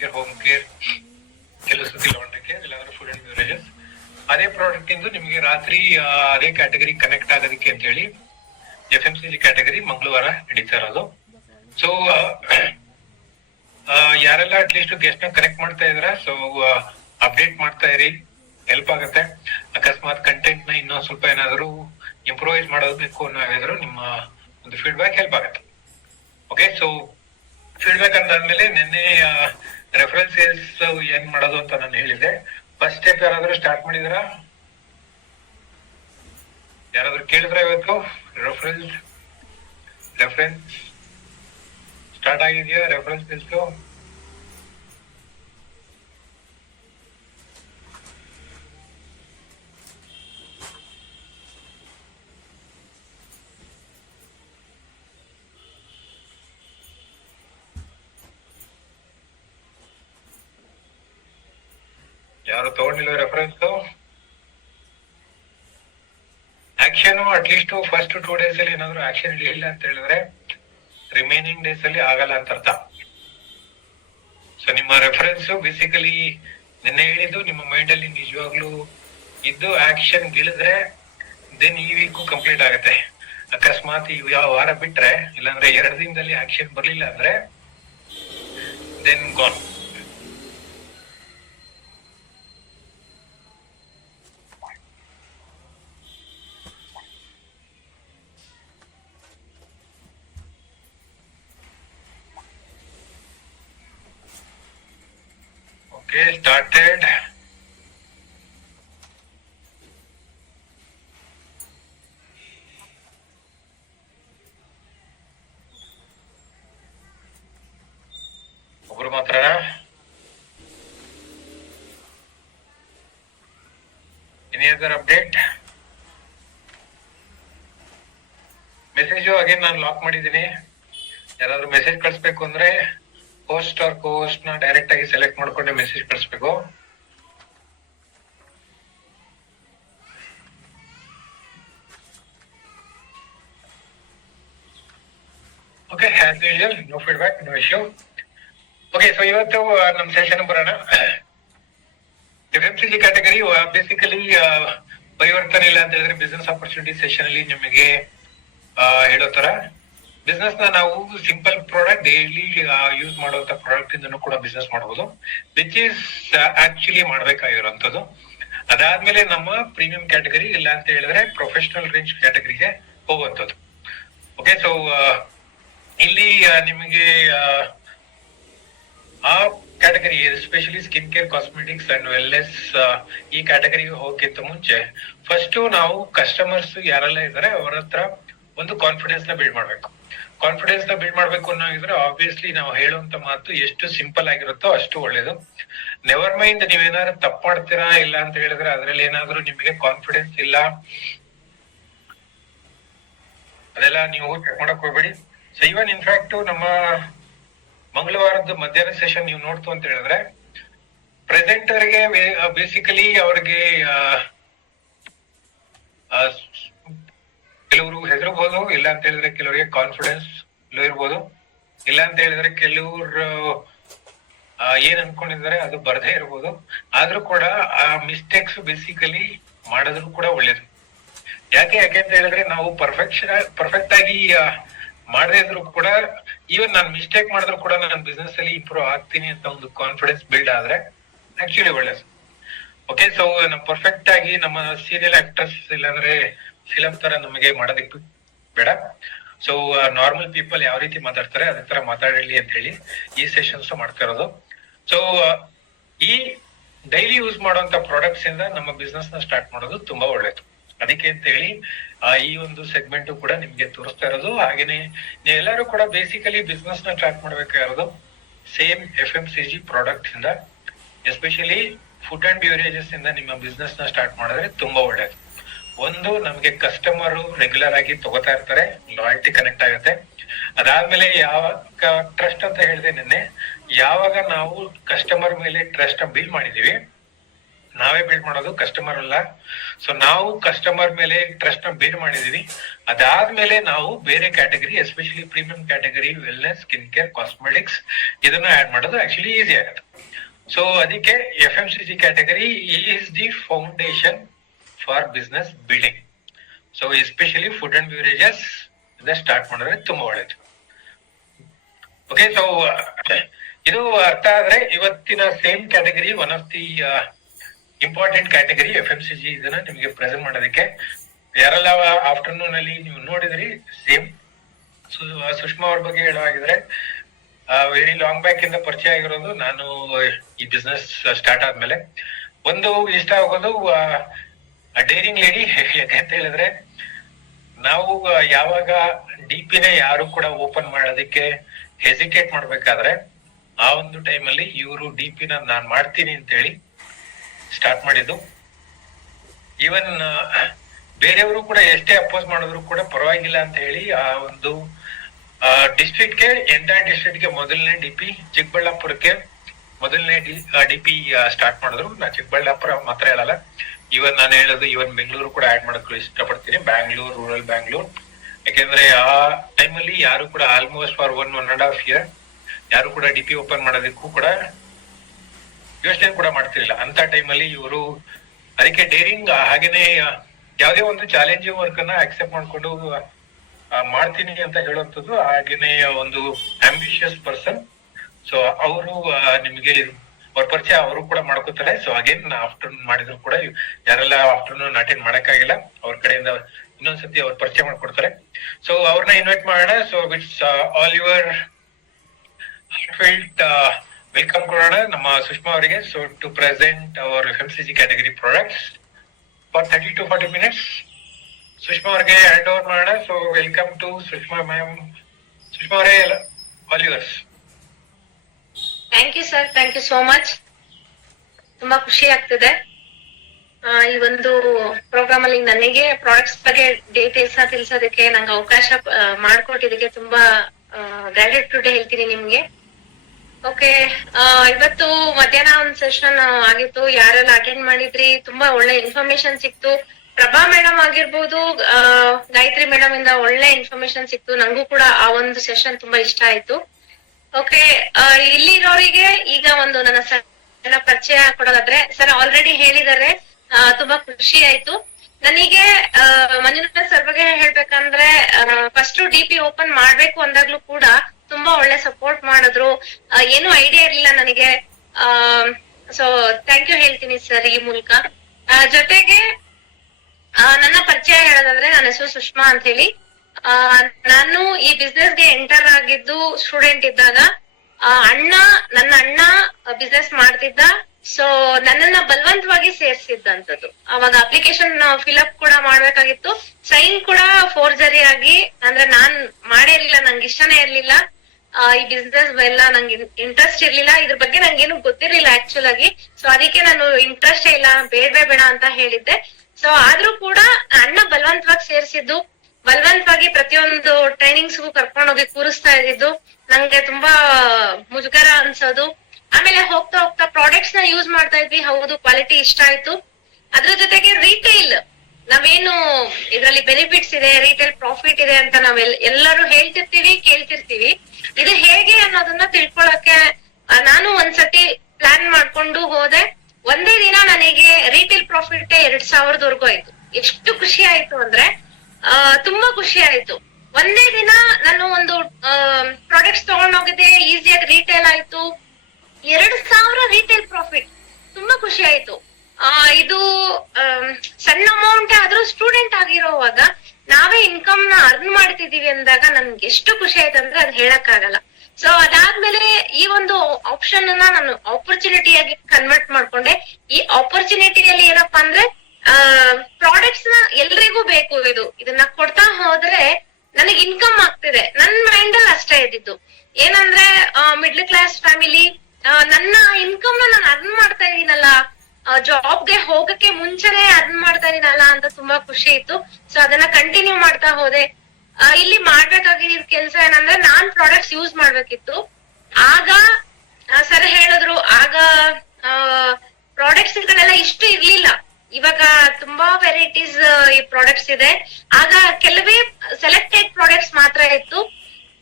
Care, home care, ಕೆಲವು ಸತಿ laundry care, ಇಲ್ಲಾಂದ್ರೆ ಫುಡ್ ಅಂಡ್ ಬ್ಯೂರೇಜಸ್. ಅದೇ ಪ್ರಾಡಕ್ಟ್ ಇಂದು ನಿಮಗೆ ರಾತ್ರಿ ಅದೇ ಕ್ಯಾಟಗರಿ ಕನೆಕ್ಟ್ ಆಗೋದಕ್ಕೆ ಅಂತ ಹೇಳಿ FMCG ಕ್ಯಾಟಗರಿ ಮಂಗಳವಾರ ನಡೀತಾ ಇರೋದು. ಸೊ ಯಾರೆಲ್ಲ ಅಟ್ಲೀಸ್ಟ್ ಗೆಸ್ಟ್ ನ ಕನೆಕ್ಟ್ ಮಾಡ್ತಾ ಇದ್ರ, ಸೊ ಅಪ್ಡೇಟ್ ಮಾಡ್ತಾ ಇರಿ, ಹೆಲ್ಪ್ ಆಗುತ್ತೆ. ಅಕಸ್ಮಾತ್ ಕಂಟೆಂಟ್ ನ ಇನ್ನೊಂದ್ ಸ್ವಲ್ಪ ಏನಾದ್ರು ಇಂಪ್ರೂವೈಸ್ ಮಾಡೋದಬೇಕು ಅನ್ನೋದಾದ್ರು ನಿಮ್ಮ ಒಂದು ಫೀಡ್ಬ್ಯಾಕ್ ಹೆಲ್ಪ್ ಆಗುತ್ತೆ. ಓಕೆ, ಸೊ ಫೀಡ್ಬ್ಯಾಕ್ ಅಂದಾದ್ಮೇಲೆ ನಿನ್ನೆ ರೆಫರೆನ್ಸಸ್ ಏನ್ ಮಾಡೋದು ಅಂತ ನಾನು ಹೇಳಿದೆ. ಫಸ್ಟ್ ಸ್ಟೆಪ್ ಯಾರಾದ್ರೂ ಸ್ಟಾರ್ಟ್ ಮಾಡಿದ್ರ? ಯಾರಾದ್ರೂ ಕೇಳಿದ್ರ ಇವತ್ತು? ರೆಫರೆನ್ಸ್ ಸ್ಟಾರ್ಟ್ ಆಗಿದೆಯಾ? ರೆಫರೆನ್ಸ್ ಲಿಸ್ಟ್ ಯಾರು ತಗೊಂಡಿಲ್ಲ reference? Action at least first 2 days ಅಲ್ಲಿ ಏನಾದ್ರು ಆಕ್ಷನ್ ಇಲ್ಲ ಅಂತ ಹೇಳಿದ್ರೆ ರಿಮೈನಿಂಗ್ ಡೇಸ್ ಅಲ್ಲಿ ಆಗಲ್ಲ ಅಂತ ಅರ್ಥ. ಸೊ ನಿಮ್ಮ ರೆಫರೆನ್ಸ್ ಬೇಸಿಕಲಿ ನಿನ್ನೆ ಹೇಳಿದ್ದು ನಿಮ್ಮ ಮೈಂಡ್ ಅಲ್ಲಿ ನಿಜವಾಗ್ಲೂ ಇದ್ದು ಆಕ್ಷನ್ ಗಿಳಿದ್ರೆ ದೆನ್ ಈ ವೀಕ್ ಕಂಪ್ಲೀಟ್ ಆಗುತ್ತೆ. ಅಕಸ್ಮಾತ್ ಯಾವ ವಾರ ಬಿಟ್ರೆ, ಇಲ್ಲಾಂದ್ರೆ 2 ದಿನದಲ್ಲಿ ಆಕ್ಷನ್ ಬರ್ಲಿಲ್ಲ ಅಂದ್ರೆ ದೆನ್ ಗಾನ್. Okay, started. ಒಬ್ರು ಮಾತ್ರ any other update? Message again ನಾನು ಲಾಕ್ ಮಾಡಿದ್ದೀನಿ. ಯಾರಾದ್ರೂ ಮೆಸೇಜ್ ಕಳಿಸ್ಬೇಕು ಅಂದ್ರೆ ಹೋಸ್ಟ್ ಆರ್ ಕೋಸ್ಟ್ ನ ಡೈರೆಕ್ಟ್ ಆಗಿ ಸೆಲೆಕ್ಟ್ ಮಾಡ್ಕೊಂಡೆ ಮೆಸೇಜ್ ಕಳಿಸ್ಬೇಕು. Okay, as usual no feedback, no issue. Okay, so ಇವತ್ತು ನಮ್ಮ ಸೆಷನ್ ಬರೋಣ. FMCG ಕ್ಯಾಟಗರಿ ಬೇಸಿಕಲಿ ಪರಿವರ್ತನೆ ಇಲ್ಲ ಅಂತ ಹೇಳಿದ್ರೆ ಬಿಸ್ನೆಸ್ ಆಪರ್ಚುನಿಟಿ ಸೆಷನ್ ಅಲ್ಲಿ ನಿಮಗೆ ಹೇಳೋ ತರ ಬಿಸ್ನೆಸ್ ನ ನಾವು ಸಿಂಪಲ್ ಪ್ರಾಡಕ್ಟ್, ಡೈಲಿ ಯೂಸ್ ಮಾಡುವಂತ ಪ್ರಾಡಕ್ಟ್ ಇಂದನೂ ಕೂಡ ಬಿಸ್ನೆಸ್ ಮಾಡಬಹುದು, ವಿಚ್ ಈಸ್ ಆಕ್ಚುಲಿ ಮಾಡ್ಬೇಕಾಗಿರುವಂತದ್ದು. ಅದಾದ್ಮೇಲೆ ನಮ್ಮ ಪ್ರೀಮಿಯಂ ಕ್ಯಾಟಗರಿ ಇಲ್ಲ ಅಂತ ಹೇಳಿದ್ರೆ ಪ್ರೊಫೆಷನಲ್ ರೇಂಜ್ ಕ್ಯಾಟಗರಿಗೆ ಹೋಗುವಂತದ್ದು. ಓಕೆ, ಸೊ ಇಲ್ಲಿ ನಿಮಗೆ ಆ category especially skin care, cosmetics and wellness ಈ ಕ್ಯಾಟಗರಿಗೆ ಹೋಗಕ್ಕಿಂತ ಮುಂಚೆ ಫಸ್ಟ್ ನಾವು ಕಸ್ಟಮರ್ಸ್ ಯಾರೆಲ್ಲ ಇದ್ದಾರೆ ಅವರ ಹತ್ರ ಒಂದು ಕಾನ್ಫಿಡೆನ್ಸ್ ನ ಬಿಲ್ಡ್ ಮಾಡ್ಬೇಕು. ಕಾನ್ಫಿಡೆನ್ಸ್ ನ ಬಿಲ್ಡ್ ಮಾಡ್ಬೇಕು ಅನ್ನೋದಿದ್ರೆ ಆಬ್ವಿಯಸ್ಲಿ ನಾವು ಹೇಳುವಂತ ಮಾತು ಎಷ್ಟು ಸಿಂಪಲ್ ಆಗಿರುತ್ತೋ ಅಷ್ಟು ಒಳ್ಳೇದು. ನೆವರ್ ಮೈಂಡ್ ನೀವೇನಾದ್ರು ತಪ್ಪು ಮಾಡ್ತೀರಾ ಇಲ್ಲ ಅಂತ ಹೇಳಿದ್ರೆ ಅದ್ರಲ್ಲಿ ಏನಾದ್ರು ನಿಮಗೆ ಕಾನ್ಫಿಡೆನ್ಸ್ ಇಲ್ಲ, ಅದೆಲ್ಲ ನೀವು ಚೆಕ್ ಮಾಡಕ್ ಹೋಗ್ಬೇಡಿ. ಸೊ ಇವನ್ ಇನ್ಫ್ಯಾಕ್ಟ್ ನಮ್ಮ ಮಂಗಳವಾರದ ಮಧ್ಯಾಹ್ನ ಸೆಷನ್ ನೀವು ನೋಡ್ತು ಅಂತ ಹೇಳಿದ್ರೆ ಪ್ರೆಸೆಂಟರ್ಗೆ ಬೇಸಿಕಲಿ ಅವ್ರಿಗೆ ಕೆಲವರು ಹೆದರ್ಬೋದು, ಇಲ್ಲ ಅಂತ ಹೇಳಿದ್ರೆ ಕೆಲವರಿಗೆ ಕಾನ್ಫಿಡೆನ್ಸ್ ಲೋ ಇರ್ಬೋದು, ಇಲ್ಲ ಅಂತ ಹೇಳಿದ್ರೆ ಕೆಲವರು ಏನ್ ಅನ್ಕೊಂಡಿದ್ದಾರೆ ಅದು ಬರ್ದೇ ಇರ್ಬೋದು. ಆದ್ರೂ ಕೂಡ ಆ ಮಿಸ್ಟೇಕ್ಸ್ ಬೇಸಿಕಲಿ ಮಾಡಿದ್ರು ಕೂಡ ಒಳ್ಳೇದು. ಯಾಕೆ ಅಂತ ಹೇಳಿದ್ರೆ ನಾವು ಪರ್ಫೆಕ್ಟ್ ಆಗಿ ಮಾಡದೇ ಇದ್ರು ಕೂಡ ಈವನ್ ನಾನು ಮಿಸ್ಟೇಕ್ ಮಾಡಿದ್ರು ಕೂಡ ನಾನು ಬಿಸ್ನೆಸ್ ಅಲ್ಲಿ ಇಂಪ್ರೂವ್ ಆಗ್ತೀನಿ ಅಂತ ಒಂದು ಕಾನ್ಫಿಡೆನ್ಸ್ ಬಿಲ್ಡ್ ಆದ್ರೆ ಆಕ್ಚುಲಿ ಒಳ್ಳೇದು. ಓಕೆ, ಸೊ ನಮ್ಮ ಪರ್ಫೆಕ್ಟ್ ಆಗಿ ನಮ್ಮ ಸೀರಿಯಲ್ ಆಕ್ಟರ್ಸ್ ಇಲ್ಲಾಂದ್ರೆ ಫಿಲಂ ತರ ನಮಗೆ ಮಾಡೋದಕ್ಕೆ ಬೇಡ. ಸೊ ನಾರ್ಮಲ್ ಪೀಪಲ್ ಯಾವ ರೀತಿ ಮಾತಾಡ್ತಾರೆ ಅದೇ ತರ ಮಾತಾಡಲಿ ಅಂತ ಹೇಳಿ ಈ ಸೆಷನ್ಸ್ ಮಾಡ್ತಾ ಇರೋದು. ಸೊ ಈ ಡೈಲಿ ಯೂಸ್ ಮಾಡುವಂತ ಪ್ರಾಡಕ್ಟ್ಸ್ ಇಂದ ನಮ್ಮ ಬಿಸ್ನೆಸ್ ನ ಸ್ಟಾರ್ಟ್ ಮಾಡೋದು ತುಂಬಾ ಒಳ್ಳೇದು. ಅದಕ್ಕೆ ಅಂತ ಹೇಳಿ ಈ ಒಂದು ಸೆಗ್ಮೆಂಟ್ ಕೂಡ ನಿಮ್ಗೆ ತೋರಿಸ್ತಾ ಇರೋದು. ಹಾಗೇನೆ ನೀವೆಲ್ಲರೂ ಕೂಡ ಬೇಸಿಕಲಿ ಬಿಸ್ನೆಸ್ ನ ಸ್ಟಾರ್ಟ್ ಮಾಡ್ಬೇಕಾಗಿರೋದು ಸೇಮ್ FMCG ಪ್ರಾಡಕ್ಟ್ ಇಂದ, ಎಸ್ಪೆಷಲಿ ಫುಡ್ ಅಂಡ್ ಬ್ಯೂರೇಜಸ್ ಇಂದ ನಿಮ್ಮ ಬಿಸ್ನೆಸ್ ನ ಸ್ಟಾರ್ಟ್ ಮಾಡಿದ್ರೆ ತುಂಬಾ ಒಳ್ಳೇದು. ಒಂದು ನಮ್ಗೆ ಕಸ್ಟಮರ್ ರೆಗ್ಯುಲರ್ ಆಗಿ ತಗೋತಾ ಇರ್ತಾರೆ, ಲಾಯಲ್ಟಿ ಕನೆಕ್ಟ್ ಆಗುತ್ತೆ. ಅದಾದ್ಮೇಲೆ ಯಾವಾಗ ಟ್ರಸ್ಟ್ ಅಂತ ಹೇಳಿದೆ ನಿನ್ನೆ, ಯಾವಾಗ ನಾವು ಕಸ್ಟಮರ್ ಮೇಲೆ ಟ್ರಸ್ಟ್ ಬಿಲ್ಡ್ ಮಾಡಿದೀವಿ ನಾವೇ ಬಿಲ್ಡ್ ಮಾಡೋದು, ಕಸ್ಟಮರ್ ಅಲ್ಲ. ಸೊ ನಾವು ಕಸ್ಟಮರ್ ಮೇಲೆ ಟ್ರಸ್ಟ್ ನ ಬಿಲ್ಡ್ ಮಾಡಿದೀವಿ. ಅದಾದ್ಮೇಲೆ ನಾವು ಬೇರೆ category, especially premium category, wellness, skin care, cosmetics ಇದನ್ನ ಆಡ್ ಮಾಡೋದು ಆಕ್ಚುಲಿ ಈಸಿ ಆಗುತ್ತೆ. ಸೊ ಅದಕ್ಕೆ FMCG category is the foundation for business building. So especially food and beverages ಇಂದ ಸ್ಟಾರ್ಟ್ ಮಾಡಿದ್ರೆ ತುಂಬಾ ಒಳ್ಳೇದು. ಓಕೆ, ಸೊ ಇದು ಅರ್ಥ ಆದ್ರೆ ಇವತ್ತಿನ same category, one of the important category FMCG, ಇದನ್ನ ನಿಮಗೆ ಪ್ರೆಸೆಂಟ್ ಮಾಡೋದಕ್ಕೆ. ಯಾರೆಲ್ಲ ಆಫ್ಟರ್ನೂನ್ ಅಲ್ಲಿ ನೀವು ನೋಡಿದ್ರಿ, ಸೇಮ್ ಸುಷ್ಮಾ ಅವ್ರ ಬಗ್ಗೆ ಹೇಳುವಾಗಿದ್ರೆ ವೆರಿ ಲಾಂಗ್ ಬ್ಯಾಕ್ ಇಂದ ಪರಿಚಯ ಆಗಿರೋದು. ನಾನು ಈ ಬಿಸ್ನೆಸ್ ಸ್ಟಾರ್ಟ್ ಆದ್ಮೇಲೆ ಒಂದು ಇಷ್ಟ ಆಗೋದು ಡೇರಿಂಗ್ ಲೇಡಿ. ಯಾಕಂತ ಹೇಳಿದ್ರೆ ನಾವು ಯಾವಾಗ DP-ನೇ ಯಾರು ಕೂಡ ಓಪನ್ ಮಾಡೋದಕ್ಕೆ ಹೆಸಿಟೇಟ್ ಮಾಡ್ಬೇಕಾದ್ರೆ ಆ ಒಂದು ಟೈಮಲ್ಲಿ ಇವರು DP-ನ ನಾನ್ ಮಾಡ್ತೀನಿ ಅಂತ ಹೇಳಿ ಸ್ಟಾರ್ಟ್ ಮಾಡಿದ್ದು. ಈವನ್ ಬೇರೆಯವರು ಕೂಡ ಎಷ್ಟೇ ಅಪೋಸ್ ಮಾಡಿದ್ರು ಕೂಡ ಪರವಾಗಿಲ್ಲ ಅಂತ ಹೇಳಿ ಆ ಒಂದು ಡಿಸ್ಟ್ರಿಕ್ಟ್ಗೆ, ಎಂಟೈರ್ ಡಿಸ್ಟ್ರಿಕ್ಟ್ಗೆ ಮೊದಲನೇ DP, ಚಿಕ್ಕಬಳ್ಳಾಪುರಕ್ಕೆ ಮೊದಲನೇ DP ಸ್ಟಾರ್ಟ್ ಮಾಡಿದ್ರು. ನಾ ಚಿಕ್ಕಬಳ್ಳಾಪುರ ಮಾತ್ರ ಹೇಳಲ್ಲ, ಇವನ್ ನಾನು ಹೇಳೋದು ಇವನ್ ಬೆಂಗಳೂರು ಕೂಡ ಆಡ್ ಮಾಡೋಕ್ಕೂ ಇಷ್ಟಪಡ್ತೀನಿ. ಬ್ಯಾಂಗ್ಳೂರ್, ರೂರಲ್ ಬ್ಯಾಂಗ್ಳೂರ್. ಯಾಕೆಂದ್ರೆ ಆ ಟೈಮಲ್ಲಿ ಯಾರು ಕೂಡ ಆಲ್ಮೋಸ್ಟ್ ಫಾರ್ 1.5 year ಯಾರು ಕೂಡ DP ಓಪನ್ ಮಾಡೋದಕ್ಕೂ ಕೂಡ ಯೋಚನೆ ಕೂಡ ಮಾಡ್ತಿರ್ಲಿಲ್ಲ. ಅಂತ ಟೈಮಲ್ಲಿ ಇವರು ಅದಕ್ಕೆ ಡೇರಿಂಗ್, ಹಾಗೇನೆ ಯಾವ್ದೇ ಒಂದು ಚಾಲೆಂಜಿಂಗ್ ವರ್ಕ್ ಅನ್ನ ಅಕ್ಸೆಪ್ಟ್ ಮಾಡ್ಕೊಂಡು ಮಾಡ್ತೀನಿ ಅಂತ ಹೇಳುವಂಥದ್ದು. ಹಾಗೇನೆ ಒಂದು ಆಂಬಿಷಿಯಸ್ ಪರ್ಸನ್. ಸೊ ಅವರು ನಿಮ್ಗೆ ಅವ್ರ ಪರಿಚಯ ಅವರು ಕೂಡ ಮಾಡ್ಕೋತಾರೆ. ಸೊ ಅಗೇನ್ ಆಫ್ಟರ್ನೂನ್ ಮಾಡಿದ್ರು ಕೂಡ ಯಾರೆಲ್ಲ ಆಫ್ಟರ್ನೂನ್ ಅಟೆಂಡ್ ಮಾಡಕ್ಕಾಗಿಲ್ಲ ಅವ್ರ ಕಡೆಯಿಂದ ಇನ್ನೊಂದ್ಸತಿ ಅವ್ರ ಪರಿಚಯ ಮಾಡ್ಕೊಡ್ತಾರೆ. ಸೊ ಅವ್ರನ್ನ ಇನ್ವೈಟ್ ಮಾಡೋಣ. So it's all your field welcome ಕೊಡೋಣ ನಮ್ಮ ಸುಷ್ಮಾ ಅವರಿಗೆ. So to present our FMCG category products for 30 to 40 minutes. Sushma ಅವ್ರಿಗೆ ಹ್ಯಾಂಡ್ ಓವರ್ ಮಾಡೋಣ. So welcome to Sushma ma'am. Sushma ಅವರೇ, all yours. Thank you sir, thank you so much. ತುಂಬಾ ಖುಷಿ ಆಗ್ತಿದೆ ಈ ಒಂದು ಪ್ರೋಗ್ರಾಮ್ ಅಲ್ಲಿ ನನಗೆ ಪ್ರಾಡಕ್ಟ್ಸ್ ಬಗ್ಗೆ ಡೀಟೇಲ್ಸ್ ನ ತಿಳಿಸೋದಕ್ಕೆ ನಂಗೆ ಅವಕಾಶ ಮಾಡ್ಕೊಟ್ಟಿದ್ದಕ್ಕೆ ತುಂಬಾ ಗ್ರಾಟಿಟ್ಯೂಡ್ ಹೇಳ್ತೀನಿ ನಿಮ್ಗೆ. ಓಕೆ, ಇವತ್ತು ಮಧ್ಯಾಹ್ನ ಒಂದ್ ಸೆಷನ್ ಆಗಿತ್ತು. ಯಾರೆಲ್ಲ ಅಟೆಂಡ್ ಮಾಡಿದ್ರಿ, ತುಂಬಾ ಒಳ್ಳೆ ಇನ್ಫಾರ್ಮೇಶನ್ ಸಿಕ್ತು. ಪ್ರಭಾ ಮೇಡಮ್ ಆಗಿರ್ಬೋದು, ಗಾಯತ್ರಿ ಮೇಡಮ್ ಇಂದ ಒಳ್ಳೆ ಇನ್ಫಾರ್ಮೇಶನ್ ಸಿಕ್ತು. ನಂಗೂ ಕೂಡ ಆ ಒಂದು ಸೆಷನ್ ತುಂಬಾ ಇಷ್ಟ ಆಯ್ತು. ಓಕೆ, ಇಲ್ಲಿರೋರಿಗೆ ಈಗ ಒಂದು ನನ್ನ ಸಣ್ಣ ಪರಿಚಯ ಕೊಡೋದಾದ್ರೆ, ಸರ್ ಆಲ್ರೆಡಿ ಹೇಳಿದಾರೆ, ತುಂಬಾ ಖುಷಿ ಆಯ್ತು ನನಗೆ. ಮಂಜುನಾಥ್ ಸರ್ ಬಗ್ಗೆ ಹೇಳ್ಬೇಕಂದ್ರೆ, ಫಸ್ಟ್ DP ಓಪನ್ ಮಾಡ್ಬೇಕು ಅಂದಾಗ್ಲೂ ಕೂಡ ತುಂಬಾ ಒಳ್ಳೆ ಸಪೋರ್ಟ್ ಮಾಡಿದ್ರು. ಏನು ಐಡಿಯಾ ಇರ್ಲಿಲ್ಲ ನನಗೆ. ಸೊ ಥ್ಯಾಂಕ್ ಯು ಹೇಳ್ತೀನಿ ಸರ್ ಈ ಮೂಲಕ. ಜೊತೆಗೆ ನನ್ನ ಪರಿಚಯ ಹೇಳೋದಾದ್ರೆ, ನನ್ನ ಹೆಸರು ಸುಷ್ಮಾ ಅಂತ ಹೇಳಿ. ನಾನು ಈ ಬಿಸ್ನೆಸ್ ಗೆ ಎಂಟರ್ ಆಗಿದ್ದು ಸ್ಟೂಡೆಂಟ್ ಇದ್ದಾಗ. ನನ್ನ ಅಣ್ಣ ಬಿಸ್ನೆಸ್ ಮಾಡ್ತಿದ್ದ. ಸೊ ನನ್ನನ್ನ ಬಲವಂತವಾಗಿ ಸೇರ್ಸಿದ್ದಂಥದ್ದು. ಅವಾಗ ಅಪ್ಲಿಕೇಶನ್ ಫಿಲ್ಅಪ್ ಕೂಡ ಮಾಡ್ಬೇಕಾಗಿತ್ತು. ಸೈನ್ ಕೂಡ ಫೋರ್ಜರಿ ಆಗಿ, ಅಂದ್ರೆ ನಾನ್ ಮಾಡೇ ಇರ್ಲಿಲ್ಲ, ನಂಗೆ ಇಷ್ಟನೇ ಇರ್ಲಿಲ್ಲ ಈ ಬಿಸ್ನೆಸ್ ಎಲ್ಲ. ನಂಗೆ ಇಂಟ್ರೆಸ್ಟ್ ಇರ್ಲಿಲ್ಲ, ಇದ್ರ ಬಗ್ಗೆ ನಂಗೇನು ಗೊತ್ತಿರ್ಲಿಲ್ಲ ಆಕ್ಚುಲ್ ಆಗಿ. ಸೊ ಅದಕ್ಕೆ ನಾನು ಇಂಟ್ರೆಸ್ಟ್ ಇಲ್ಲ, ಬೇಡ ಅಂತ ಹೇಳಿದ್ದೆ. ಸೊ ಆದ್ರೂ ಕೂಡ ಅಣ್ಣ ಬಲವಂತವಾಗಿ ಸೇರ್ಸಿದ್ದು, ಬಲವಂತವಾಗಿ ಪ್ರತಿಯೊಂದು ಟ್ರೈನಿಂಗ್ಸ್ಗೂ ಕರ್ಕೊಂಡೋಗಿ ಕೂರಿಸ್ತಾ ಇದ್ದಿದ್ದು ನಂಗೆ ತುಂಬಾ ಮುಜುಗರ ಅನ್ಸೋದು. ಆಮೇಲೆ ಹೋಗ್ತಾ ಹೋಗ್ತಾ ಪ್ರಾಡಕ್ಟ್ಸ್ ನ ಯೂಸ್ ಮಾಡ್ತಾ ಇದ್ವಿ. ಹೌದು, ಕ್ವಾಲಿಟಿ ಇಷ್ಟ ಆಯ್ತು. ಅದ್ರ ಜೊತೆಗೆ ರೀಟೇಲ್, ನಾವೇನು ಇದ್ರಲ್ಲಿ ಬೆನಿಫಿಟ್ಸ್ ಇದೆ, ರೀಟೇಲ್ ಪ್ರಾಫಿಟ್ ಇದೆ ಅಂತ ಎಲ್ಲರೂ ಹೇಳ್ತಿರ್ತೀವಿ, ಕೇಳ್ತಿರ್ತೀವಿ. ಇದು ಹೇಗೆ ಅನ್ನೋದನ್ನ ತಿಳ್ಕೊಳಕ್ಕೆ ನಾನು ಒಂದ್ಸತಿ ಪ್ಲಾನ್ ಮಾಡ್ಕೊಂಡು ಹೋದೆ. ಒಂದೇ ದಿನ ನನಗೆ ರೀಟೇಲ್ ಪ್ರಾಫಿಟ್ 2,000 ಆಯ್ತು. ಎಷ್ಟು ಖುಷಿ ಆಯ್ತು ಅಂದ್ರೆ ತುಂಬಾ ಖುಷಿ ಆಯ್ತು. ಒಂದೇ ದಿನ ನಾನು ಒಂದು ಪ್ರಾಡಕ್ಟ್ಸ್ ತಗೊಂಡೋಗಿದ್ದೆ, ಈಸಿಯಾಗಿ ರೀಟೇಲ್ ಆಯ್ತು. 2,000 ರೀಟೇಲ್ ಪ್ರಾಫಿಟ್, ತುಂಬಾ ಖುಷಿ ಆಯ್ತು. ಇದು ಸಣ್ಣ ಅಮೌಂಟ್ ಆದ್ರೂ ಸ್ಟೂಡೆಂಟ್ ಆಗಿರೋವಾಗ ನಾವೇ ಇನ್ಕಮ್ ನ ಅರ್ನ್ ಮಾಡ್ತಿದೀವಿ ಅಂದಾಗ ನನ್ಗೆ ಎಷ್ಟು ಖುಷಿ ಆಯ್ತು ಅಂದ್ರೆ ಅದ್ ಹೇಳಕ್ ಆಗಲ್ಲ. ಸೊ ಅದಾದ್ಮೇಲೆ ಈ ಒಂದು ಆಪ್ಷನ್ ಅನ್ನ ನಾನು ಆಪರ್ಚುನಿಟಿಯಾಗಿ ಕನ್ವರ್ಟ್ ಮಾಡ್ಕೊಂಡೆ. ಈ ಆಪರ್ಚುನಿಟಿಯಲ್ಲಿ ಏನಪ್ಪಾ ಅಂದ್ರೆ, ಪ್ರಾಡಕ್ಟ್ಸ್ ನ ಎಲ್ರಿಗೂ ಬೇಕು. ಇದನ್ನ ಕೊಡ್ತಾ ಹೋದ್ರೆ ನನಗೆ ಇನ್ಕಮ್ ಆಗ್ತಿದೆ. ನನ್ ಮೈಂಡ್ ಅಲ್ಲಿ ಅಷ್ಟೇ ಇದ್ದಿದ್ದು ಏನಂದ್ರೆ, ಮಿಡ್ಲ್ ಕ್ಲಾಸ್ ಫ್ಯಾಮಿಲಿ, ನನ್ನ ಇನ್ಕಮ್ ನ ನಾನು ಅರ್ನ್ ಮಾಡ್ತಾ ಇದೀನಲ್ಲ, ಜಾಬ್ಗೆ ಹೋಗಕ್ಕೆ ಮುಂಚೆನೆ ಅರ್ನ್ ಮಾಡ್ತಾ ಇದೀನಲ್ಲ ಅಂತ ತುಂಬಾ ಖುಷಿ ಇತ್ತು. ಸೊ ಅದನ್ನ ಕಂಟಿನ್ಯೂ ಮಾಡ್ತಾ ಹೋದೆ. ಇಲ್ಲಿ ಮಾಡ್ಬೇಕಾಗಿದ್ದ ಕೆಲ್ಸ ಏನಂದ್ರೆ, ನಾನ್ ಪ್ರಾಡಕ್ಟ್ಸ್ ಯೂಸ್ ಮಾಡ್ಬೇಕಿತ್ತು. ಆಗ ಸರ್ ಹೇಳಿದ್ರು, ಆಗ ಪ್ರಾಡಕ್ಟ್ಸ್ ಗಳೆಲ್ಲ ಇಷ್ಟು ಇರ್ಲಿಲ್ಲ. ಇವಾಗ ತುಂಬಾ ವೆರೈಟೀಸ್ ಈ ಪ್ರಾಡಕ್ಟ್ಸ್ ಇದೆ. ಆಗ ಕೆಲವೇ ಸೆಲೆಕ್ಟೆಡ್ ಪ್ರಾಡಕ್ಟ್ಸ್ ಮಾತ್ರ ಇತ್ತು.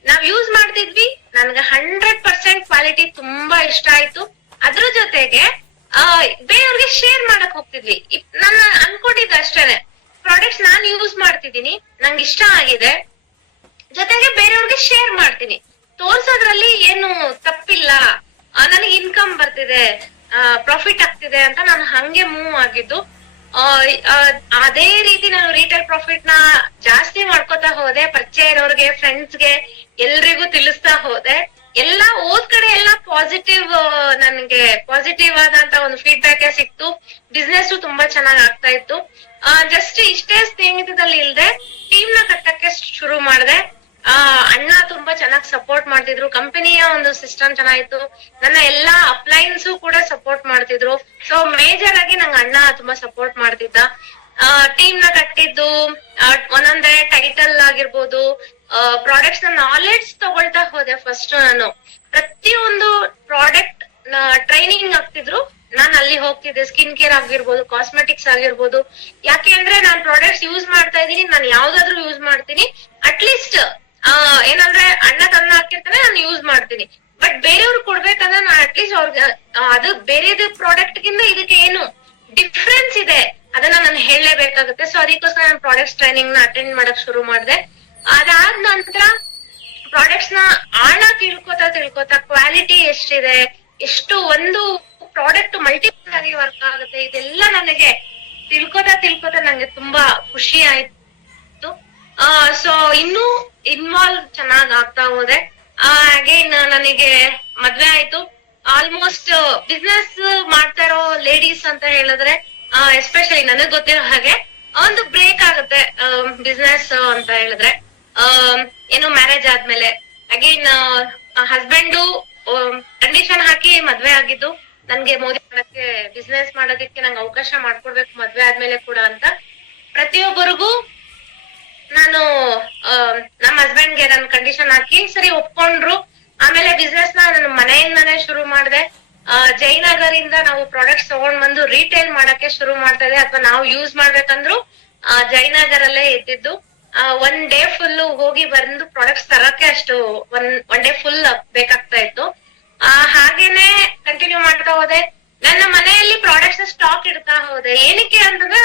ನಾವ್ ಯೂಸ್ ಮಾಡ್ತಿದ್ವಿ. ನನ್ಗೆ 100% ಕ್ವಾಲಿಟಿ ತುಂಬಾ ಇಷ್ಟ ಆಯ್ತು. ಅದ್ರ ಜೊತೆಗೆ ಬೇರೆಯವ್ರಿಗೆ ಶೇರ್ ಮಾಡಕ್ ಹೋಗ್ತಿದ್ವಿ. ನಾನು ಅನ್ಕೊಂಡಿದ್ದೆ ಅಷ್ಟೇನೆ, ಪ್ರಾಡಕ್ಟ್ಸ್ ನಾನ್ ಯೂಸ್ ಮಾಡ್ತಿದ್ದೀನಿ, ನಂಗೆ ಇಷ್ಟ ಆಗಿದೆ, ಜೊತೆಗೆ ಬೇರೆಯವ್ರಿಗೆ ಶೇರ್ ಮಾಡ್ತೀನಿ, ತೋರ್ಸೋದ್ರಲ್ಲಿ ಏನು ತಪ್ಪಿಲ್ಲ, ನನಗೆ ಇನ್ಕಮ್ ಬರ್ತಿದೆ, ಪ್ರಾಫಿಟ್ ಆಗ್ತಿದೆ ಅಂತ ನಾನು ಹಂಗೆ ಮೂವ್ ಆಗಿದ್ದು. ಅದೇ ರೀತಿ ನಾನು ರಿಟೇಲ್ ಪ್ರಾಫಿಟ್ ನ ಜಾಸ್ತಿ ಮಾಡ್ಕೋತಾ ಹೋದೆ. ಪರಿಚಯ ಇರೋರ್ಗೆ, ಫ್ರೆಂಡ್ಸ್ಗೆ, ಎಲ್ರಿಗೂ ತಿಳಿಸ್ತಾ ಹೋದೆ. ಎಲ್ಲಾ ಕಡೆ ಎಲ್ಲ ಪಾಸಿಟಿವ್, ನನ್ಗೆ ಪಾಸಿಟಿವ್ ಆದಂತ ಒಂದು ಫೀಡ್ಬ್ಯಾಕ್ ಸಿಕ್ತು. ಬಿಸ್ನೆಸ್ ತುಂಬಾ ಚೆನ್ನಾಗ್ ಆಗ್ತಾ ಇತ್ತು. ಜಸ್ಟ್ ಇಷ್ಟೇ ಸೀಮಿತದಲ್ಲಿ ಇಲ್ದೆ ಟೀಮ್ ನ ಕಟ್ಟಕ್ಕೆ ಶುರು ಮಾಡಿದೆ. ಅಣ್ಣ ತುಂಬಾ ಚೆನ್ನಾಗಿ ಸಪೋರ್ಟ್ ಮಾಡ್ತಿದ್ರು. ಕಂಪನಿಯ ಒಂದು ಸಿಸ್ಟಮ್ ಚೆನ್ನಾಗಿತ್ತು. ನನ್ನ ಎಲ್ಲಾ ಅಪ್ಲೈನ್ಸ್ ಕೂಡ ಸಪೋರ್ಟ್ ಮಾಡ್ತಿದ್ರು. ಸೊ ಮೇಜರ್ ಆಗಿ ನಂಗೆ ಅಣ್ಣ ತುಂಬಾ ಸಪೋರ್ಟ್ ಮಾಡ್ತಿದ್ದ. ಟೀಮ್ ನ ಕಟ್ಟಿದ್ದು, ಒಂದೊಂದೇ ಟೈಟಲ್ ಆಗಿರ್ಬೋದು, ಪ್ರಾಡಕ್ಟ್ಸ್ ನ ನಾಲೆಡ್ಜ್ ತಗೊಳ್ತಾ ಹೋದೆ. ಫಸ್ಟ್ ನಾನು ಪ್ರತಿಯೊಂದು ಪ್ರಾಡಕ್ಟ್ ಟ್ರೈನಿಂಗ್ ಆಗ್ತಿದ್ರು, ನಾನ್ ಅಲ್ಲಿ ಹೋಗ್ತಿದ್ದೆ. ಸ್ಕಿನ್ ಕೇರ್ ಆಗಿರ್ಬೋದು, ಕಾಸ್ಮೆಟಿಕ್ಸ್ ಆಗಿರ್ಬೋದು. ಯಾಕೆ ಅಂದ್ರೆ ನಾನ್ ಪ್ರಾಡಕ್ಟ್ಸ್ ಯೂಸ್ ಮಾಡ್ತಾ ಇದೀನಿ, ನಾನು ಯಾವ್ದಾದ್ರು ಯೂಸ್ ಮಾಡ್ತೀನಿ. ಅಟ್ಲೀಸ್ಟ್ ಏನಂದ್ರೆ ಅಣ್ಣ ತನ್ನ ಹಾಕಿರ್ತಾನೆ, ನಾನು ಯೂಸ್ ಮಾಡ್ತೀನಿ. ಬಟ್ ಬೇರೆಯವ್ರು ಕೊಡ್ಬೇಕಂದ್ರೆ ನಾನು ಅಟ್ಲೀಸ್ಟ್ ಅವ್ರಿಗೆ ಅದು ಬೇರೆದು ಪ್ರಾಡಕ್ಟ್ ಗಿಂತ ಇದಕ್ಕೆ ಏನು ಡಿಫ್ರೆನ್ಸ್ ಇದೆ ಅದನ್ನ ನಾನು ಹೇಳಲೇಬೇಕಾಗುತ್ತೆ. ಸೊ ಅದಕ್ಕೋಸ್ಕರ ನಾನು ಪ್ರಾಡಕ್ಟ್ಸ್ ಟ್ರೈನಿಂಗ್ ನ ಅಟೆಂಡ್ ಮಾಡಕ್ ಶುರು ಮಾಡಿದೆ. ಅದಾದ ನಂತರ ಪ್ರಾಡಕ್ಟ್ಸ್ ನ ಆಳ ತಿಳ್ಕೊತಾ ಕ್ವಾಲಿಟಿ ಎಷ್ಟಿದೆ, ಎಷ್ಟು ಒಂದು ಪ್ರಾಡಕ್ಟ್ ಮಲ್ಟಿಪಲ್ ಆಗಿ ವರ್ಕ್ ಆಗುತ್ತೆ, ಇದೆಲ್ಲ ನನಗೆ ತಿಳ್ಕೊತಾ ನಂಗೆ ತುಂಬಾ ಖುಷಿ ಆಯ್ತು. ಸೊ ಇನ್ನೂ ಇನ್ವಾಲ್ವ್ ಚೆನ್ನಾಗ್ ಆಗ್ತಾ ಹೋದೆ. ಅಗೇನ್ ನನಗೆ ಮದ್ವೆ ಆಯ್ತು. ಆಲ್ಮೋಸ್ಟ್ ಬಿಸ್ನೆಸ್ ಮಾಡ್ತಾ ಇರೋ ಲೇಡೀಸ್ ಅಂತ ಹೇಳಿದ್ರೆ, ಎಸ್ಪೆಷಲಿ ನನಗ್ ಗೊತ್ತಿರೋ ಹಾಗೆ ಒಂದು ಬ್ರೇಕ್ ಆಗುತ್ತೆ ಬಿಸ್ನೆಸ್ ಅಂತ ಹೇಳಿದ್ರೆ. ಏನು ಮ್ಯಾರೇಜ್ ಆದ್ಮೇಲೆ ಅಗೇನ್ ಹಸ್ಬೆಂಡು ಕಂಡೀಷನ್ ಹಾಕಿ ಮದ್ವೆ ಆಗಿದ್ದು. ನನ್ಗೆ ಮೋದಿ ಮಾಡಕ್ಕೆ, ಬಿಸ್ನೆಸ್ ಮಾಡೋದಕ್ಕೆ ನಂಗೆ ಅವಕಾಶ ಮಾಡ್ಕೊಡ್ಬೇಕು ಮದ್ವೆ ಆದ್ಮೇಲೆ ಕೂಡ ಅಂತ ಪ್ರತಿಯೊಬ್ಬರಿಗೂ ನಾನು ನಮ್ಮ ಹಸ್ಬೆಂಡ್ಗೆ ನನ್ನ ಕಂಡೀಷನ್ ಹಾಕಿ ಸರಿ ಒಪ್ಕೊಂಡ್ರು. ಆಮೇಲೆ ಬಿಸ್ನೆಸ್ ನ ನನ್ನ ಮನೆಯಿಂದಾನೇ ಶುರು ಮಾಡಿದೆ. ಜಯನಗರಿಂದ ನಾವು ಪ್ರಾಡಕ್ಟ್ಸ್ ತಗೊಂಡ್ ಬಂದು ರೀಟೇಲ್ ಮಾಡಕ್ಕೆ ಶುರು ಮಾಡ್ತಾ ಇದೆ. ಅಥವಾ ನಾವು ಯೂಸ್ ಮಾಡ್ಬೇಕಂದ್ರು ಜಯನಗರಲ್ಲೇ ಇದ್ದಿದ್ದು. ಒನ್ ಡೇ ಫುಲ್ ಹೋಗಿ ಬಂದು ಪ್ರಾಡಕ್ಟ್ಸ್ ತರಕ್ಕೆ ಅಷ್ಟು ಒನ್ ಡೇ ಫುಲ್ ಬೇಕಾಗ್ತಾ ಇತ್ತು. ಹಾಗೇನೆ ಕಂಟಿನ್ಯೂ ಮಾಡ್ತಾ ಹೋದೆ. ನನ್ನ ಮನೆಯಲ್ಲಿ ಪ್ರಾಡಕ್ಟ್ಸ್ ಸ್ಟಾಕ್ ಇಡ್ತಾ ಹೋದೆ. ಏನಕ್ಕೆ ಅಂತಂದ್ರೆ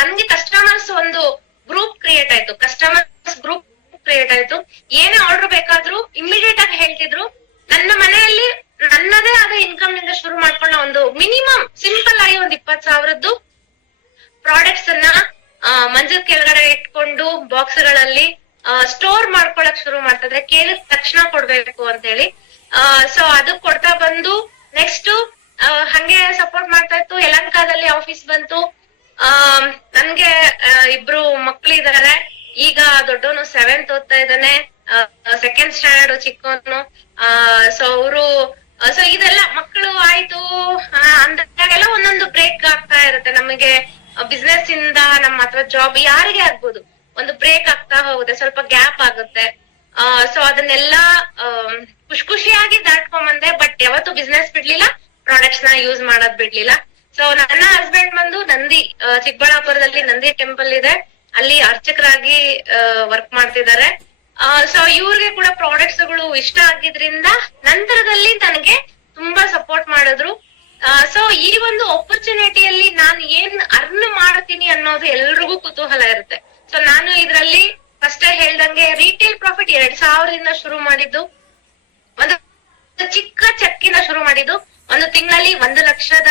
ನನ್ಗೆ ಕಸ್ಟಮರ್ಸ್ ಒಂದು ಗ್ರೂಪ್ ಕ್ರಿಯೇಟ್ ಆಯ್ತು. ಕಸ್ಟಮರ್ಸ್ ಗ್ರೂಪ್ ಕ್ರಿಯೇಟ್ ಆಯ್ತು. ಏನೇ ಆರ್ಡರ್ ಬೇಕಾದ್ರೂ ಇಮಿಡಿಯೇಟ್ ಆಗಿ ಹೇಳ್ತಿದ್ರು. ನನ್ನ ಮನೆಯಲ್ಲಿ ನನ್ನದೇ ಆದ ಇನ್ಕಮ್ ನಿಂದ ಶುರು ಮಾಡ್ಕೊಂಡ ಒಂದು ಮಿನಿಮಮ್ ಸಿಂಪಲ್ ಆಗಿ ಒಂದ್ 20,000 ಪ್ರಾಡಕ್ಟ್ಸ್ ಅನ್ನ ಮಂಚದ ಕೆಳಗಡೆ ಇಟ್ಕೊಂಡು ಬಾಕ್ಸ್ ಗಳಲ್ಲಿ ಸ್ಟೋರ್ ಮಾಡ್ಕೊಳಕ್ ಶುರು ಮಾಡ್ತಾ ಇದ್ರೆ, ಕೇಳಿದ ತಕ್ಷಣ ಕೊಡ್ಬೇಕು ಅಂತ ಹೇಳಿ. ಸೊ ಅದಕ್ ಕೊಡ್ತಾ ಬಂದು ನೆಕ್ಸ್ಟ್ ಹಂಗೆ ಸಪೋರ್ಟ್ ಮಾಡ್ತಾ ಇತ್ತು. ಯಲಹಂಕದಲ್ಲಿ ಆಫೀಸ್ ಬಂತು. ನನ್ಗೆ ಇಬ್ರು ಮಕ್ಳಿದಾರೆ. ಈಗ ದೊಡ್ಡವನು 7th ಓದ್ತಾ ಇದ್ದಾನೆ, 2nd ಸ್ಟ್ಯಾಂಡರ್ಡ್ ಚಿಕ್ಕವನು. ಸೊ ಸೊ ಇದೆಲ್ಲ ಮಕ್ಕಳು ಆಯ್ತು ಅಂದಾಗೆಲ್ಲ ಒಂದೊಂದು ಬ್ರೇಕ್ ಆಗ್ತಾ ಇರುತ್ತೆ ನಮಗೆ. ಬಿಸ್ನೆಸ್ ಇಂದ ನಮ್ಮ ಹತ್ರ ಜಾಬ್ ಯಾರಿಗೆ ಆಗ್ಬೋದು, ಒಂದು ಬ್ರೇಕ್ ಆಗ್ತಾ ಹೋಗುತ್ತೆ, ಸ್ವಲ್ಪ ಗ್ಯಾಪ್ ಆಗುತ್ತೆ. ಸೊ ಅದನ್ನೆಲ್ಲ ಖುಷಿಯಾಗಿ ದಾಟ್ಕೊಂಡ್ ಬಂದೆ. ಬಟ್ ಯಾವತ್ತು ಬಿಸ್ನೆಸ್ ಬಿಡ್ಲಿಲ್ಲ, ಪ್ರಾಡಕ್ಟ್ಸ್ ನ ಯೂಸ್ ಮಾಡೋದ್ ಬಿಡ್ಲಿಲ್ಲ. ಸೊ ನನ್ನ ಹಸ್ಬೆಂಡ್ ಬಂದು ನಂದಿ, ಚಿಕ್ಕಬಳ್ಳಾಪುರದಲ್ಲಿ ನಂದಿ ಟೆಂಪಲ್ ಇದೆ, ಅಲ್ಲಿ ಅರ್ಚಕರಾಗಿ ವರ್ಕ್ ಮಾಡ್ತಿದ್ದಾರೆ. ಸೊ ಇವ್ರಿಗೆ ಕೂಡ ಪ್ರಾಡಕ್ಟ್ಸ್ ಗಳು ಇಷ್ಟ ಆಗಿದ್ರಿಂದ ನಂತರದಲ್ಲಿ ನನಗೆ ತುಂಬಾ ಸಪೋರ್ಟ್ ಮಾಡಿದ್ರು. ಸೊ ಈ ಒಂದು ಆಪರ್ಚುನಿಟಿಯಲ್ಲಿ ನಾನು ಏನ್ ಅರ್ನ್ ಮಾಡ್ತೀನಿ ಅನ್ನೋದು ಎಲ್ರಿಗೂ ಕುತೂಹಲ ಇರುತ್ತೆ. ಸೊ ನಾನು ಇದ್ರಲ್ಲಿ ಫಸ್ಟ್ ಹೇಳ್ದಂಗೆ ರಿಟೇಲ್ ಪ್ರಾಫಿಟ್ 2000 ಶುರು ಮಾಡಿದ್ದು. ಒಂದು ಚಿಕ್ಕ ಚೆಕ್ಕಿನ ಶುರು ಮಾಡಿದ್ದು. ಒಂದು ತಿಂಗಳಲ್ಲಿ 1 ಲಕ್ಷದ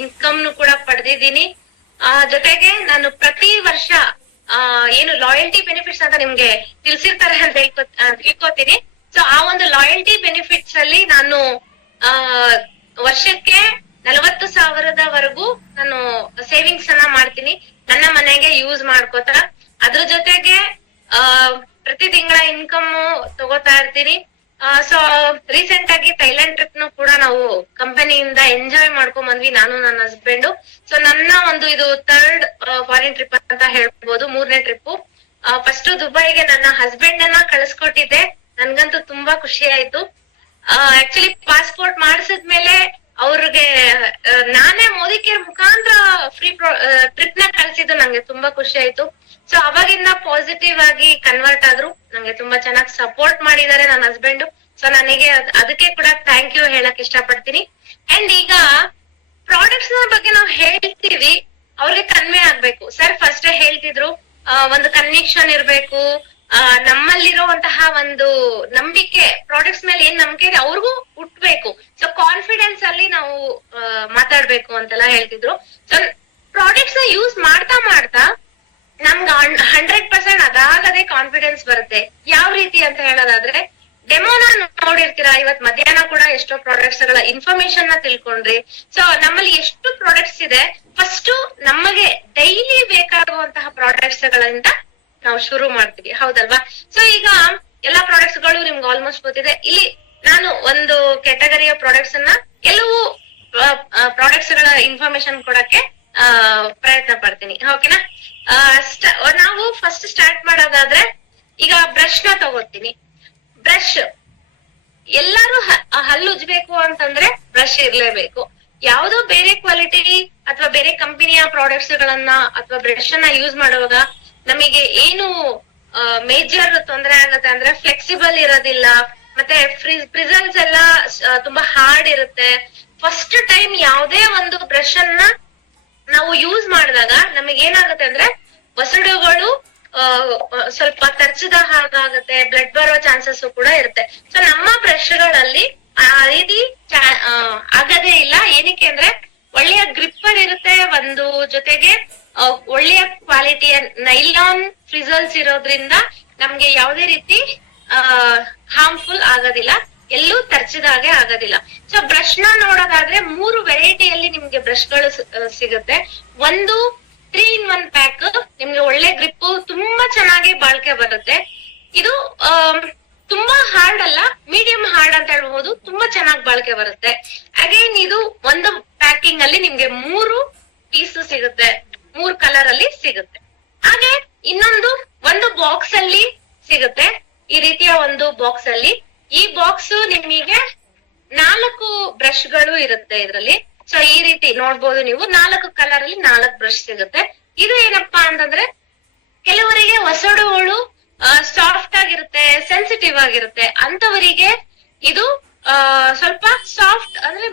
ಇನ್ಕಮ್ ಕೂಡ ಪಡೆದಿದ್ದೀನಿ. ಜೊತೆಗೆ ನಾನು ಪ್ರತಿ ವರ್ಷ ಏನು ಲಾಯಲ್ಟಿ ಬೆನಿಫಿಟ್ಸ್ ಅಂತ ನಿಮ್ಗೆ ತಿಳಿಸಿರ್ತಾರೆ ಅಂತ ತಿಳ್ಕೊತೀನಿ. ಸೊ ಆ ಒಂದು ಲಾಯಲ್ಟಿ ಬೆನಿಫಿಟ್ಸ್ ಅಲ್ಲಿ ನಾನು ವರ್ಷಕ್ಕೆ 40,000ವರೆಗೂ ನಾನು ಸೇವಿಂಗ್ಸ್ ಅನ್ನ ಮಾಡ್ತೀನಿ, ನನ್ನ ಮನೆಗೆ ಯೂಸ್ ಮಾಡ್ಕೋತಾ. ಅದ್ರ ಜೊತೆಗೆ ಪ್ರತಿ ತಿಂಗಳ ಇನ್ಕಮ್ ತಗೋತಾ ಇರ್ತೀನಿ. ಸೊ ರೀಸೆಂಟ್ ಆಗಿ ಥೈಲ್ಯಾಂಡ್ ಟ್ರಿಪ್ ನು ಕೂಡ ನಾವು ಕಂಪನಿಯಿಂದ ಎಂಜಾಯ್ ಮಾಡ್ಕೊಂಡ್ ಬಂದ್ವಿ, ನಾನು ನನ್ನ ಹಸ್ಬೆಂಡ್. ಸೊ ನನ್ನ ಒಂದು ಇದು 3rd ಫಾರಿನ್ ಟ್ರಿಪ್ ಅಂತ ಹೇಳ್ಬೋದು, 3ನೇ ಟ್ರಿಪ್. ಫಸ್ಟ್ ದುಬೈಗೆ ನನ್ನ ಹಸ್ಬೆಂಡ್ ಅನ್ನ ಕಳಿಸ್ಕೊಟ್ಟಿದ್ದೆ. ನನ್ಗಂತೂ ತುಂಬಾ ಖುಷಿ ಆಯ್ತು. ಆಕ್ಚುಲಿ ಪಾಸ್ಪೋರ್ಟ್ ಮಾಡಿಸಿದ್ಮೇಲೆ ಅವ್ರಿಗೆ ನಾನೇ ಮೋದಿ ಕೇರ್ ಮುಖಾಂತರ ಫ್ರೀ ಟ್ರಿಪ್ ನ ಕಳ್ಸಿದ್ದು ನಂಗೆ ತುಂಬಾ ಖುಷಿ ಆಯ್ತು. ಸೊ ಅವಾಗಿಂದ ಪಾಸಿಟಿವ್ ಆಗಿ ಕನ್ವರ್ಟ್ ಆದ್ರು. ನಂಗೆ ತುಂಬಾ ಚೆನ್ನಾಗಿ ಸಪೋರ್ಟ್ ಮಾಡಿದ್ದಾರೆ ನನ್ನ ಹಸ್ಬೆಂಡ್. ಸೊ ನನಗೆ ಅದಕ್ಕೆ ಕೂಡ ಥ್ಯಾಂಕ್ ಯು ಹೇಳಕ್ ಇಷ್ಟಪಡ್ತೀನಿ. ಅಂಡ್ ಈಗ ಪ್ರಾಡಕ್ಟ್ಸ್ ನ ಬಗ್ಗೆ ನಾವು ಹೇಳ್ತೀವಿ, ಅವ್ರಿಗೆ ಕನ್ವೆ ಆಗ್ಬೇಕು. ಸರ್ ಫಸ್ಟ್ ಹೇಳ್ತಿದ್ರು ಒಂದು ಕನ್ವಿಕ್ಷನ್ ಇರ್ಬೇಕು, ನಮ್ಮಲ್ಲಿರುವಂತಹ ಒಂದು ನಂಬಿಕೆ, ಪ್ರಾಡಕ್ಟ್ಸ್ ಮೇಲೆ ಏನ್ ನಂಬಿಕೆ ಇದೆ ಅವ್ರಿಗೂ ಹುಟ್ಬೇಕು. ಸೊ ಕಾನ್ಫಿಡೆನ್ಸ್ ಅಲ್ಲಿ ನಾವು ಮಾತಾಡ್ಬೇಕು ಅಂತೆಲ್ಲ ಹೇಳ್ತಿದ್ರು. ಸೊ ಪ್ರಾಡಕ್ಟ್ಸ್ ನ ಯೂಸ್ ಮಾಡ್ತಾ ಮಾಡ್ತಾ ನಮ್ಗ 100% ಅದಾಗದೆ ಕಾನ್ಫಿಡೆನ್ಸ್ ಬರುತ್ತೆ. ಯಾವ ರೀತಿ ಅಂತ ಹೇಳೋದಾದ್ರೆ, ಡೆಮೋನ ನೋಡಿರ್ತೀರಾ, ಇವತ್ ಮಧ್ಯಾಹ್ನ ಕೂಡ ಎಷ್ಟೋ ಪ್ರಾಡಕ್ಟ್ಸ್ ಗಳ ಇನ್ಫಾರ್ಮೇಶನ್ ನ ತಿಳ್ಕೊಂಡ್ರಿ. ಸೊ ನಮ್ಮಲ್ಲಿ ಎಷ್ಟು ಪ್ರಾಡಕ್ಟ್ಸ್ ಇದೆ, ಫಸ್ಟ್ ನಮಗೆ ಡೈಲಿ ಬೇಕಾಗುವಂತಹ ಪ್ರಾಡಕ್ಟ್ಸ್ ಗಳಿಂದ ನಾವು ಶುರು ಮಾಡ್ತೀವಿ, ಹೌದಲ್ವಾ? ಸೊ ಈಗ ಎಲ್ಲಾ ಪ್ರಾಡಕ್ಟ್ಸ್ ಗಳು ನಿಮ್ಗೆ ಆಲ್ಮೋಸ್ಟ್ ಗೊತ್ತಿದೆ. ಇಲ್ಲಿ ನಾನು ಒಂದು ಕ್ಯಾಟಗರಿಯ ಪ್ರಾಡಕ್ಟ್ಸ್ ಅನ್ನ, ಕೆಲವು ಪ್ರಾಡಕ್ಟ್ಸ್ ಗಳ ಇನ್ಫಾರ್ಮೇಶನ್ ಕೊಡಕ್ಕೆ ಪ್ರಯತ್ನ ಪಡ್ತೀನಿ, ಓಕೆನಾ? ನಾವು ಫಸ್ಟ್ ಸ್ಟಾರ್ಟ್ ಮಾಡೋದಾದ್ರೆ, ಈಗ ಬ್ರಷ್ ನ ತಗೋತೀನಿ. ಬ್ರಷ್ ಎಲ್ಲಾರು ಹಲ್ಲು ಉಜ್ಬೇಕು ಅಂತಂದ್ರೆ ಬ್ರಷ್ ಇರ್ಲೇಬೇಕು. ಯಾವ್ದೋ ಬೇರೆ ಕ್ವಾಲಿಟಿ ಅಥವಾ ಬೇರೆ ಕಂಪನಿಯ ಪ್ರಾಡಕ್ಟ್ಸ್ ಗಳನ್ನ ಅಥವಾ ಬ್ರಷ್ ಅನ್ನ ಯೂಸ್ ಮಾಡುವಾಗ ನಮಗೆ ಏನು ಮೇಜರ್ ತೊಂದರೆ ಆಗತ್ತೆ ಅಂದ್ರೆ, ಫ್ಲೆಕ್ಸಿಬಲ್ ಇರೋದಿಲ್ಲ, ಮತ್ತೆ ಪ್ರಿಸಲ್ಸ್ ಎಲ್ಲ ತುಂಬಾ ಹಾರ್ಡ್ ಇರುತ್ತೆ. ಫಸ್ಟ್ ಟೈಮ್ ಯಾವ್ದೇ ಒಂದು ಬ್ರಷ್ ಅನ್ನ ನಾವು ಯೂಸ್ ಮಾಡಿದಾಗ ನಮಗೆ ಏನಾಗುತ್ತೆ ಅಂದ್ರೆ, ಒಸಡುಗಳು ಸ್ವಲ್ಪ ತರ್ಚಿದ ಹಾಗಾಗತ್ತೆ, ಬ್ಲಡ್ ಬರೋ ಚಾನ್ಸಸ್ ಕೂಡ ಇರುತ್ತೆ. ಸೊ ನಮ್ಮ ಬ್ರಷ್ ಗಳಲ್ಲಿ ಆ ರೀತಿ ಆಗದೇ ಇಲ್ಲ. ಏನಕ್ಕೆ ಅಂದ್ರೆ, ಒಳ್ಳೆಯ ಗ್ರಿಪ್ಪರ್ ಇರುತ್ತೆ, ಒಂದು ಜೊತೆಗೆ ಒಳ್ಳೆಯ ಕ್ವಾಲಿಟಿಯ ನೈಲಾನ್ ಫ್ರಿಸಲ್ಸ್ ಇರೋದ್ರಿಂದ ನಮ್ಗೆ ಯಾವುದೇ ರೀತಿ ಹಾರ್ಮ್ಫುಲ್ ಆಗೋದಿಲ್ಲ, ಎಲ್ಲೂ ತರ್ಚಿದಾಗೆ ಆಗೋದಿಲ್ಲ. ಸೊ ಬ್ರಷ್ ನ ನೋಡೋದಾದ್ರೆ 3 ವೆರೈಟಿಯಲ್ಲಿ ನಿಮ್ಗೆ ಬ್ರಷ್ ಗಳು ಸಿಗುತ್ತೆ. ಒಂದು 3-in-1 ಪ್ಯಾಕ್, ನಿಮ್ಗೆ ಒಳ್ಳೆ ಗ್ರಿಪ್, ತುಂಬಾ ಚೆನ್ನಾಗಿ ಬಾಳ್ಕೆ ಬರುತ್ತೆ. ಇದು ತುಂಬಾ ಹಾರ್ಡ್ ಅಲ್ಲ, ಮೀಡಿಯಂ ಹಾರ್ಡ್ ಅಂತ ಹೇಳ್ಬಹುದು, ತುಂಬಾ ಚೆನ್ನಾಗಿ ಬಾಳ್ಕೆ ಬರುತ್ತೆ. ಅಗೇನ್ ಇದು ಒಂದು ಪ್ಯಾಕಿಂಗ್ ಅಲ್ಲಿ ನಿಮ್ಗೆ 3 ಪೀಸ್ ಸಿಗುತ್ತೆ, 3 ಕಲರ್ ಅಲ್ಲಿ ಸಿಗುತ್ತೆ. ಹಾಗೆ ಇನ್ನೊಂದು ಒಂದು ಬಾಕ್ಸ್ ಅಲ್ಲಿ ಸಿಗುತ್ತೆ, ಈ ರೀತಿಯ ಒಂದು ಬಾಕ್ಸ್ ಅಲ್ಲಿ. ಈ ಬಾಕ್ಸ್ ನಿಮಗೆ 4 ಬ್ರಷ್ ಗಳು ಇರುತ್ತೆ ಇದ್ರಲ್ಲಿ. ಸೊ ಈ ರೀತಿ ನೋಡ್ಬೋದು ನೀವು, 4 ಕಲರ್ ಅಲ್ಲಿ 4 ಬ್ರಷ್ ಸಿಗುತ್ತೆ. ಇದು ಏನಪ್ಪಾ ಅಂತಂದ್ರೆ, ಕೆಲವರಿಗೆ ಒಸಡುಗಳು ಸಾಫ್ಟ್ ಆಗಿರುತ್ತೆ, ಸೆನ್ಸಿಟಿವ್ ಆಗಿರುತ್ತೆ, ಅಂತವರಿಗೆ ಇದು ಸ್ವಲ್ಪ ಸಾಫ್ಟ್ ಅಂದ್ರೆ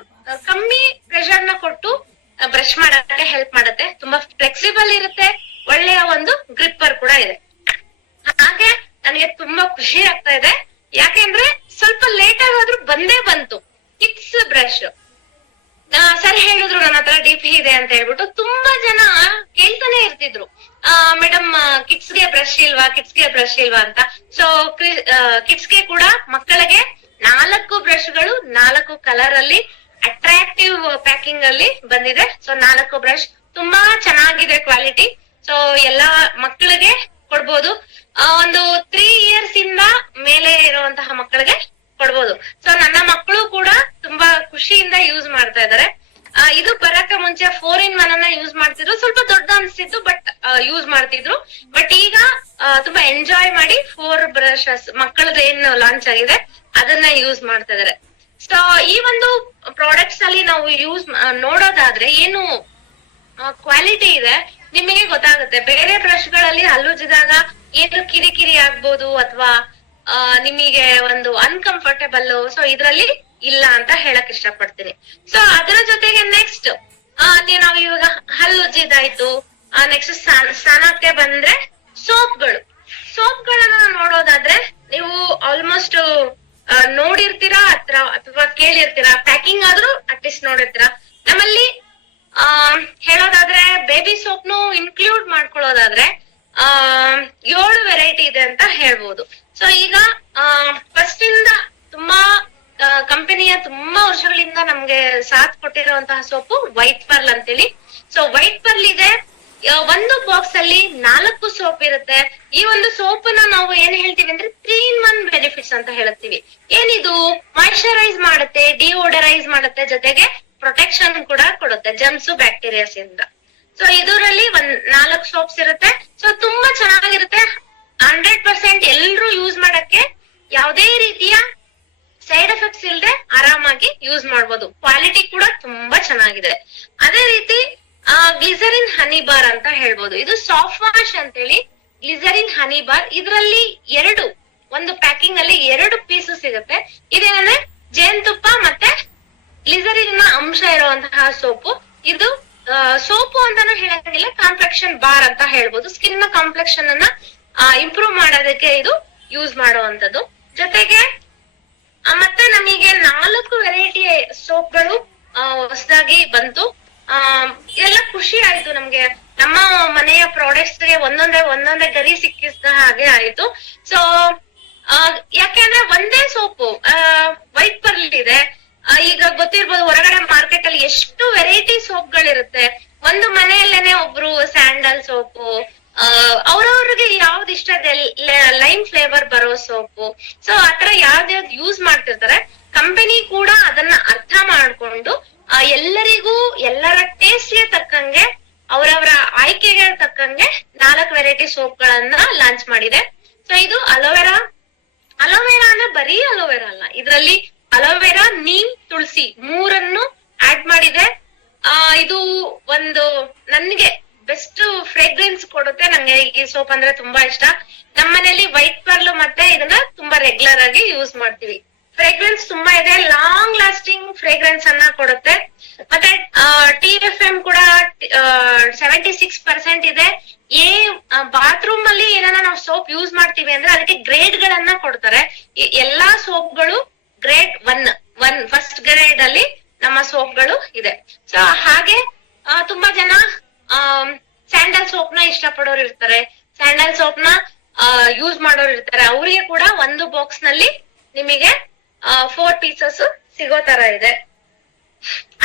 ಕಮ್ಮಿ ಪ್ರೆಷರ್ ನ ಕೊಟ್ಟು ಬ್ರಷ್ ಮಾಡಕ್ಕೆ ಹೆಲ್ಪ್ ಮಾಡುತ್ತೆ. ತುಂಬಾ ಫ್ಲೆಕ್ಸಿಬಲ್ ಇರುತ್ತೆ, ಒಳ್ಳೆಯ ಒಂದು ಗ್ರಿಪ್ಪರ್ ಕೂಡ ಇದೆ. ಹಾಗೆ ನನಗೆ ತುಂಬಾ ಖುಷಿ ಆಗ್ತಾ ಇದೆ, ಯಾಕೆಂದ್ರೆ ಸ್ವಲ್ಪ ಲೇಟ್ ಆಗಾದ್ರೂ ಬಂದೇ ಬಂತು ಕಿಡ್ಸ್ ಬ್ರಷ್. ಸರ್ ಹೇಳಿದ್ರು ನನ್ನ ಹತ್ರ ಡಿಪಿ ಇದೆ ಅಂತ ಹೇಳ್ಬಿಟ್ಟು, ತುಂಬಾ ಜನ ಕೇಳ್ತಾನೆ ಇರ್ತಿದ್ರು, ಮೇಡಮ್ ಕಿಡ್ಸ್ ಗೆ ಬ್ರಷ್ ಇಲ್ವಾ, ಕಿಡ್ಸ್ ಗೆ ಬ್ರಷ್ ಇಲ್ವಾ ಅಂತ. ಸೊ ಕಿಡ್ಸ್ ಗೆ ಕೂಡ ಮಕ್ಕಳಿಗೆ 4 ಬ್ರಷ್ ಗಳು 4 ಕಲರ್ ಅಲ್ಲಿ ಅಟ್ರಾಕ್ಟಿವ್ ಪ್ಯಾಕಿಂಗ್ ಅಲ್ಲಿ ಬಂದಿದೆ. ಸೊ 4 ಬ್ರಷ್ ತುಂಬಾ ಚೆನ್ನಾಗಿದೆ ಕ್ವಾಲಿಟಿ. ಸೊ ಎಲ್ಲಾ ಮಕ್ಕಳಿಗೆ ಕೊಡ್ಬೋದು, ಒಂದು 3 years ಇಂದ ಮೇಲೆ ಇರುವಂತಹ ಮಕ್ಕಳಿಗೆ ಕೊಡ್ಬೋದು. ಸೊ ನನ್ನ ಮಕ್ಕಳು ಕೂಡ ತುಂಬಾ ಖುಷಿಯಿಂದ ಯೂಸ್ ಮಾಡ್ತಾ ಇದಾರೆ. ಇದು ಬರಕ ಮುಂಚೆ 4-in-1 ಅನ್ನ ಯೂಸ್ ಮಾಡ್ತಿದ್ರು, ಸ್ವಲ್ಪ ದೊಡ್ಡ ಅನ್ಸ್ತಿತ್ತು, ಬಟ್ ಯೂಸ್ ಮಾಡ್ತಿದ್ರು. ಬಟ್ ಈಗ ತುಂಬಾ ಎಂಜಾಯ್ ಮಾಡಿ 4 ಬ್ರಷಸ್ ಮಕ್ಕಳದ್ದು ಏನು ಲಾಂಚ್ ಆಗಿದೆ ಅದನ್ನ ಯೂಸ್ ಮಾಡ್ತಾ ಇದಾರೆ. ಸೊ ಈ ಒಂದು ಪ್ರಾಡಕ್ಟ್ಸ್ ಅಲ್ಲಿ ನಾವು ಯೂಸ್ ನೋಡೋದಾದ್ರೆ ಏನು ಕ್ವಾಲಿಟಿ ಇದೆ ನಿಮಗೆ ಗೊತ್ತಾಗುತ್ತೆ. ಬೇರೆ ಬ್ರಷ್ ಗಳಲ್ಲಿ ಹಲ್ಲುಜ್ಜಿದಾಗ ಏನು ಕಿರಿಕಿರಿ ಆಗ್ಬೋದು ಅಥವಾ ನಿಮಗೆ ಒಂದು ಅನ್ಕಂಫರ್ಟೇಬಲ್, ಸೊ ಇದ್ರಲ್ಲಿ ಇಲ್ಲ ಅಂತ ಹೇಳಕ್ ಇಷ್ಟಪಡ್ತೀನಿ. ಸೊ ಅದರ ಜೊತೆಗೆ ನೆಕ್ಸ್ಟ್ ನಾವು ಇವಾಗ ಹಲ್ಲುಜ್ಜಿದಾಯ್ತು, ನೆಕ್ಸ್ಟ್ ಸ್ನಾನಕ್ಕೆ ಬಂದ್ರೆ ಸೋಪ್ಗಳನ್ನ ನೋಡೋದಾದ್ರೆ, ನೀವು ಆಲ್ಮೋಸ್ಟ್ ನೋಡಿರ್ತೀರಾ ಅಥವಾ ಕೇಳಿರ್ತೀರಾ, ಪ್ಯಾಕಿಂಗ್ ಆದ್ರೂ ಅಟ್ಲೀಸ್ಟ್ ನೋಡಿರ್ತೀರಾ. ನಮ್ಮಲ್ಲಿ ಹೇಳೋದಾದ್ರೆ ಬೇಬಿ ಸೋಪ್ನು ಇನ್ಕ್ಲೂಡ್ ಮಾಡ್ಕೊಳ್ಳೋದಾದ್ರೆ 7 ವೆರೈಟಿ ಇದೆ ಅಂತ ಹೇಳ್ಬೋದು. ಸೊ ಈಗ ಫಸ್ಟ್ ಇಂದ ತುಂಬಾ ಕಂಪನಿಯ ತುಂಬಾ ವರ್ಷಗಳಿಂದ ನಮ್ಗೆ ಸಾಥ್ ಕೊಟ್ಟಿರುವಂತಹ ಸೋಪು ವೈಟ್ ಪರ್ಲ್ ಅಂತೇಳಿ. ಸೊ ವೈಟ್ ಪರ್ಲ್ ಇದೆ, ಒಂದು ಬಾಕ್ಸ್ ಅಲ್ಲಿ 4 ಸೋಪ್ ಇರುತ್ತೆ. ಈ ಒಂದು ಸೋಪ್ ನಾವು ಏನ್ ಹೇಳ್ತೀವಿ ಅಂದ್ರೆ 3-in-1 ಬೆನಿಫಿಟ್ಸ್ ಅಂತ ಹೇಳ್ತೀವಿ. ಏನಿದು ಮಾಯಿಶ್ಚರೈಸ್ ಮಾಡುತ್ತೆ, ಡಿಯೋಡರೈಸ್ ಮಾಡುತ್ತೆ, ಜೊತೆಗೆ ಪ್ರೊಟೆಕ್ಷನ್ ಕೂಡ ಕೊಡುತ್ತೆ ಜರ್ಮ್ಸ್ ಬ್ಯಾಕ್ಟೀರಿಯಾಸ್ ಇಂದ. ಸೊ ಇದರಲ್ಲಿ 4 ಸೋಪ್ಸ್ ಇರುತ್ತೆ. ಸೊ ತುಂಬಾ ಚೆನ್ನಾಗಿರುತ್ತೆ, 100% ಎಲ್ರು ಯೂಸ್ ಮಾಡಕ್ಕೆ ಯಾವುದೇ ರೀತಿಯ ಸೈಡ್ ಎಫೆಕ್ಟ್ಸ್ ಇಲ್ದೆ ಆರಾಮಾಗಿ ಯೂಸ್ ಮಾಡ್ಬೋದು. ಕ್ವಾಲಿಟಿ ಕೂಡ ತುಂಬಾ ಚೆನ್ನಾಗಿದೆ. ಅದೇ ರೀತಿ ಗ್ಲಿಸರಿನ್ ಹನಿ ಬಾರ್ ಅಂತ ಹೇಳ್ಬೋದು. ಇದು ಸಾಫ್ಟ್ ವಾಶ್ ಅಂತೇಳಿ ಗ್ಲಿಸರಿನ್ ಹನಿ ಬಾರ್. ಇದರಲ್ಲಿ ಒಂದು ಪ್ಯಾಕಿಂಗ್ ಅಲ್ಲಿ 2 ಪೀಸ್ ಸಿಗುತ್ತೆ. ಇದೇನಂದ್ರೆ ಜೇನುತುಪ್ಪ ಮತ್ತೆ ಗ್ಲಿಸರಿನ್ ನ ಅಂಶ ಇರುವಂತಹ ಸೋಪು. ಇದು ಸೋಪು ಅಂತಾನು ಹೇಳಂಗಿಲ್ಲ, ಕಾಂಪ್ಲೆಕ್ಷನ್ ಬಾರ್ ಅಂತ ಹೇಳ್ಬೋದು. ಸ್ಕಿನ್ ನ ಕಾಂಪ್ಲೆಕ್ಷನ್ ಅನ್ನ ಇಂಪ್ರೂವ್ ಮಾಡೋದಕ್ಕೆ ಇದು ಯೂಸ್ ಮಾಡುವಂತದ್ದು. ಜೊತೆಗೆ ಮತ್ತೆ ನಮಗೆ 4 ವೆರೈಟಿ ಸೋಪ್ಗಳು ಹೊಸದಾಗಿ ಬಂತು. ಎಲ್ಲ ಖುಷಿ ಆಯ್ತು ನಮ್ಗೆ. ನಮ್ಮ ಮನೆಯ ಪ್ರಾಡಕ್ಟ್ಸ್ ಗೆ ಒಂದೊಂದೇ ಗರಿ ಸಿಕ್ಕಿದ ಹಾಗೆ ಆಯ್ತು. ಸೊ ಯಾಕೆಂದ್ರೆ ಒಂದೇ ಸೋಪು ವೈಟ್ ಪರ್ಲ್ ಇದೆ. ಈಗ ಗೊತ್ತಿರ್ಬೋದು ಹೊರಗಡೆ ಮಾರ್ಕೆಟ್ ಅಲ್ಲಿ ಎಷ್ಟು ವೆರೈಟಿ ಸೋಪ್ಗಳಿರುತ್ತೆ. ಒಂದು ಮನೆಯಲ್ಲೇನೆ ಒಬ್ರು ಸ್ಯಾಂಡಲ್ ಸೋಪು, ಅವ್ರವ್ರಿಗೆ ಯಾವ್ದು ಇಷ್ಟ ಇದೆ, ಲೈಮ್ ಫ್ಲೇವರ್ ಬರೋ ಸೋಪು, ಸೊ ಆತರ ಯಾವ್ದ್ಯಾವ್ದು ಯೂಸ್ ಮಾಡ್ತಿರ್ತಾರೆ. ಕಂಪನಿ ಕೂಡ ಅದನ್ನ ಅರ್ಥ ಮಾಡ್ಕೊಂಡು ಎಲ್ಲರಿಗೂ ಎಲ್ಲರ ಟೇಸ್ಟ್ಗೆ ತಕ್ಕಂಗೆ ಅವರವರ ಆಯ್ಕೆಗೆ ತಕ್ಕಂಗೆ 4 ವೆರೈಟಿ ಸೋಪ್ಗಳನ್ನ ಲಾಂಚ್ ಮಾಡಿದೆ. ಸೊ ಇದು ಅಲೋವೆರಾ ಅಂದ್ರೆ ಬರೀ ಅಲೋವೆರಾ ಅಲ್ಲ, ಇದರಲ್ಲಿ ಅಲೋವೆರಾ, ನೀಮ್, ತುಳಸಿ 3 ಆಡ್ ಮಾಡಿದೆ. ಇದು ಒಂದು ನನ್ಗೆ ಬೆಸ್ಟ್ ಫ್ರೇಗ್ರೆನ್ಸ್ ಕೊಡುತ್ತೆ. ನಂಗೆ ಈ ಸೋಪ್ ಅಂದ್ರೆ ತುಂಬಾ ಇಷ್ಟ. ನಮ್ಮನೇಲಿ ವೈಟ್ ಪರ್ಲ್ ಮತ್ತೆ ಇದನ್ನ ತುಂಬಾ ರೆಗ್ಯುಲರ್ ಆಗಿ ಯೂಸ್ ಮಾಡ್ತೀವಿ. ಫ್ರೇಗ್ರೆನ್ಸ್ ತುಂಬಾ ಇದೆ, ಲಾಂಗ್ ಲಾಸ್ಟಿಂಗ್ ಫ್ರೇಗ್ರೆನ್ಸ್ ಅನ್ನ ಕೊಡುತ್ತೆ. ಮತ್ತೆ TFM ಕೂಡ 76% ಇದೆ. ಬಾತ್ರೂಮ್ ಅಲ್ಲಿ ಏನಾರ ನಾವು ಸೋಪ್ ಯೂಸ್ ಮಾಡ್ತೀವಿ ಅಂದ್ರೆ ಅದಕ್ಕೆ ಗ್ರೇಡ್ ಗಳನ್ನ ಕೊಡ್ತಾರೆ. ಎಲ್ಲಾ ಸೋಪ್ಗಳು ಗ್ರೇಡ್ 1 ಫಸ್ಟ್ ಗ್ರೇಡ್ ಅಲ್ಲಿ ನಮ್ಮ ಸೋಪ್ಗಳು ಇದೆ. ಸೊ ಹಾಗೆ ತುಂಬಾ ಜನ ಸ್ಯಾಂಡಲ್ ಸೋಪ್ ನ ಇಷ್ಟಪಡೋರು ಇರ್ತಾರೆ, ಸ್ಯಾಂಡಲ್ ಸೋಪ್ ನ ಯೂಸ್ ಮಾಡೋರು ಇರ್ತಾರೆ. ಅವರಿಗೆ ಕೂಡ ಒಂದು ಬಾಕ್ಸ್ ನಲ್ಲಿ ನಿಮಗೆ 4 ಪೀಸಸ್ ಸಿಗೋ ತರ ಇದೆ.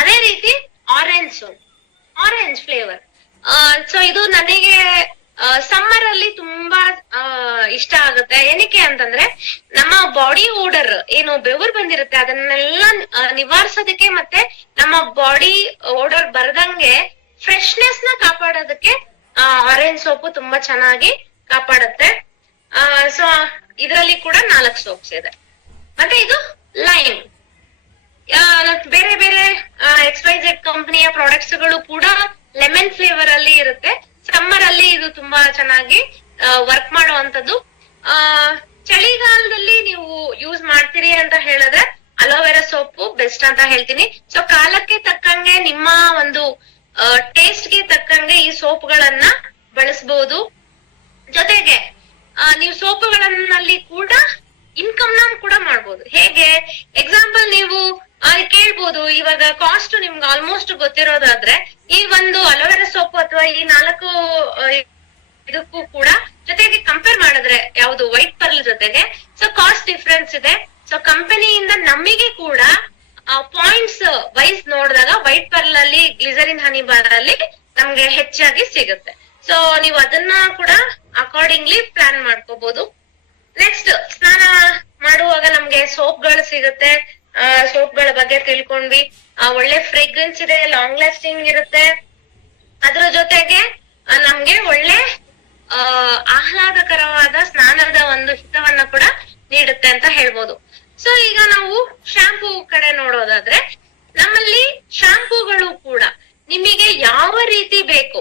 ಅದೇ ರೀತಿ ಆರೆಂಜ್ ಫ್ಲೇವರ್. ಸೊ ಇದು ನನಗೆ ಸಮ್ಮರ್ ಅಲ್ಲಿ ತುಂಬಾ ಇಷ್ಟ ಆಗುತ್ತೆ. ಏನಕ್ಕೆ ಅಂತಂದ್ರೆ ನಮ್ಮ ಬಾಡಿ ಓಡರ್ ಏನು ಬೆವರು ಬಂದಿರುತ್ತೆ ಅದನ್ನೆಲ್ಲ ನಿವಾರಿಸೋದಕ್ಕೆ ಮತ್ತೆ ನಮ್ಮ ಬಾಡಿ ಓಡರ್ ಬರದಂಗೆ ಫ್ರೆಶ್ನೆಸ್ ನ ಕಾಪಾಡೋದಕ್ಕೆ ಆರೆಂಜ್ ಸೋಪು ತುಂಬಾ ಚೆನ್ನಾಗಿ ಕಾಪಾಡುತ್ತೆ. ಸೊ ಇದರಲ್ಲಿ ಕೂಡ 4 ಸೋಪ್ಸ್ ಇದೆ. ಮತ್ತೆ ಇದು ಲೈಮ್. ಬೇರೆ ಬೇರೆ XYZ ಕಂಪನಿಯ ಪ್ರಾಡಕ್ಟ್ಸ್ ಗಳು ಕೂಡ ಲೆಮನ್ ಫ್ಲೇವರ್ ಅಲ್ಲಿ ಇರುತ್ತೆ. ಸಮ್ಮರ್ ಅಲ್ಲಿ ಇದು ತುಂಬಾ ಚೆನ್ನಾಗಿ ವರ್ಕ್ ಮಾಡುವಂತದ್ದು. ಚಳಿಗಾಲದಲ್ಲಿ ನೀವು ಯೂಸ್ ಮಾಡ್ತೀರಿ ಅಂತ ಹೇಳಿದ್ರೆ ಅಲೋವೆರಾ ಸೋಪು ಬೆಸ್ಟ್ ಅಂತ ಹೇಳ್ತೀನಿ. ಸೊ ಕಾಲಕ್ಕೆ ತಕ್ಕಂಗೆ ನಿಮ್ಮ ಒಂದು ಟೇಸ್ಟ್ ಗೆ ತಕ್ಕಂಗೆ ಈ ಸೋಪ್ಗಳನ್ನ ಬಳಸಬಹುದು. ಜೊತೆಗೆ ನೀವು ಸೋಪುಗಳಲ್ಲಿ ಕೂಡ ಇನ್ಕಮ್ ನ ಕೂಡ ಮಾಡ್ಬೋದು. ಹೇಗೆ ಎಕ್ಸಾಂಪಲ್ ನೀವು ಕೇಳ್ಬೋದು, ಇವಾಗ ಕಾಸ್ಟ್ ನಿಮ್ಗೆ ಆಲ್ಮೋಸ್ಟ್ ಗೊತ್ತಿರೋದಾದ್ರೆ ಈ ಒಂದು ಅಲೋವೆರಾ ಸೋಪು ಅಥವಾ ಈ 4 ಇದಕ್ಕೂ ಕೂಡ ಜೊತೆಗೆ ಕಂಪೇರ್ ಮಾಡಿದ್ರೆ ಯಾವ್ದು ವೈಟ್ ಪರ್ಲ್ ಜೊತೆಗೆ ಸೊ ಕಾಸ್ಟ್ ಡಿಫ್ರೆನ್ಸ್ ಇದೆ. ಸೊ ಕಂಪನಿಯಿಂದ ನಮಗೆ ಕೂಡ ಪಾಯಿಂಟ್ಸ್ ವೈಸ್ ನೋಡಿದಾಗ ವೈಟ್ ಪರ್ಲ್ ಅಲ್ಲಿ ಗ್ಲಿಸರಿನ್ ಹನಿ ಬಾರ್ ಅಲ್ಲಿ ನಮ್ಗೆ ಹೆಚ್ಚಾಗಿ ಸಿಗುತ್ತೆ. ಸೊ ನೀವು ಅದನ್ನ ಕೂಡ ಅಕಾರ್ಡಿಂಗ್ಲಿ ಪ್ಲಾನ್ ಮಾಡ್ಕೋಬಹುದು. ನೆಕ್ಸ್ಟ್ ಸ್ನಾನ ಮಾಡುವಾಗ ನಮ್ಗೆ ಸೋಪ್ಗಳು ಸಿಗುತ್ತೆ. ಸೋಪ್ಗಳ ಬಗ್ಗೆ ತಿಳ್ಕೊಂಡ್ವಿ. ಒಳ್ಳೆ ಫ್ರೇಗ್ರೆನ್ಸ್ ಇದೆ, ಲಾಂಗ್ ಲಾಸ್ಟಿಂಗ್ ಇರುತ್ತೆ. ಅದ್ರ ಜೊತೆಗೆ ನಮ್ಗೆ ಒಳ್ಳೆ ಆಹ್ಲಾದಕರವಾದ ಸ್ನಾನದ ಒಂದು ಹಿತವನ್ನ ಕೂಡ ನೀಡುತ್ತೆ ಅಂತ ಹೇಳ್ಬೋದು. ಸೊ ಈಗ ನಾವು ಶಾಂಪೂ ಕಡೆ ನೋಡೋದಾದ್ರೆ ನಮ್ಮಲ್ಲಿ ಶಾಂಪೂಗಳು ಕೂಡ ನಿಮಗೆ ಯಾವ ರೀತಿ ಬೇಕು,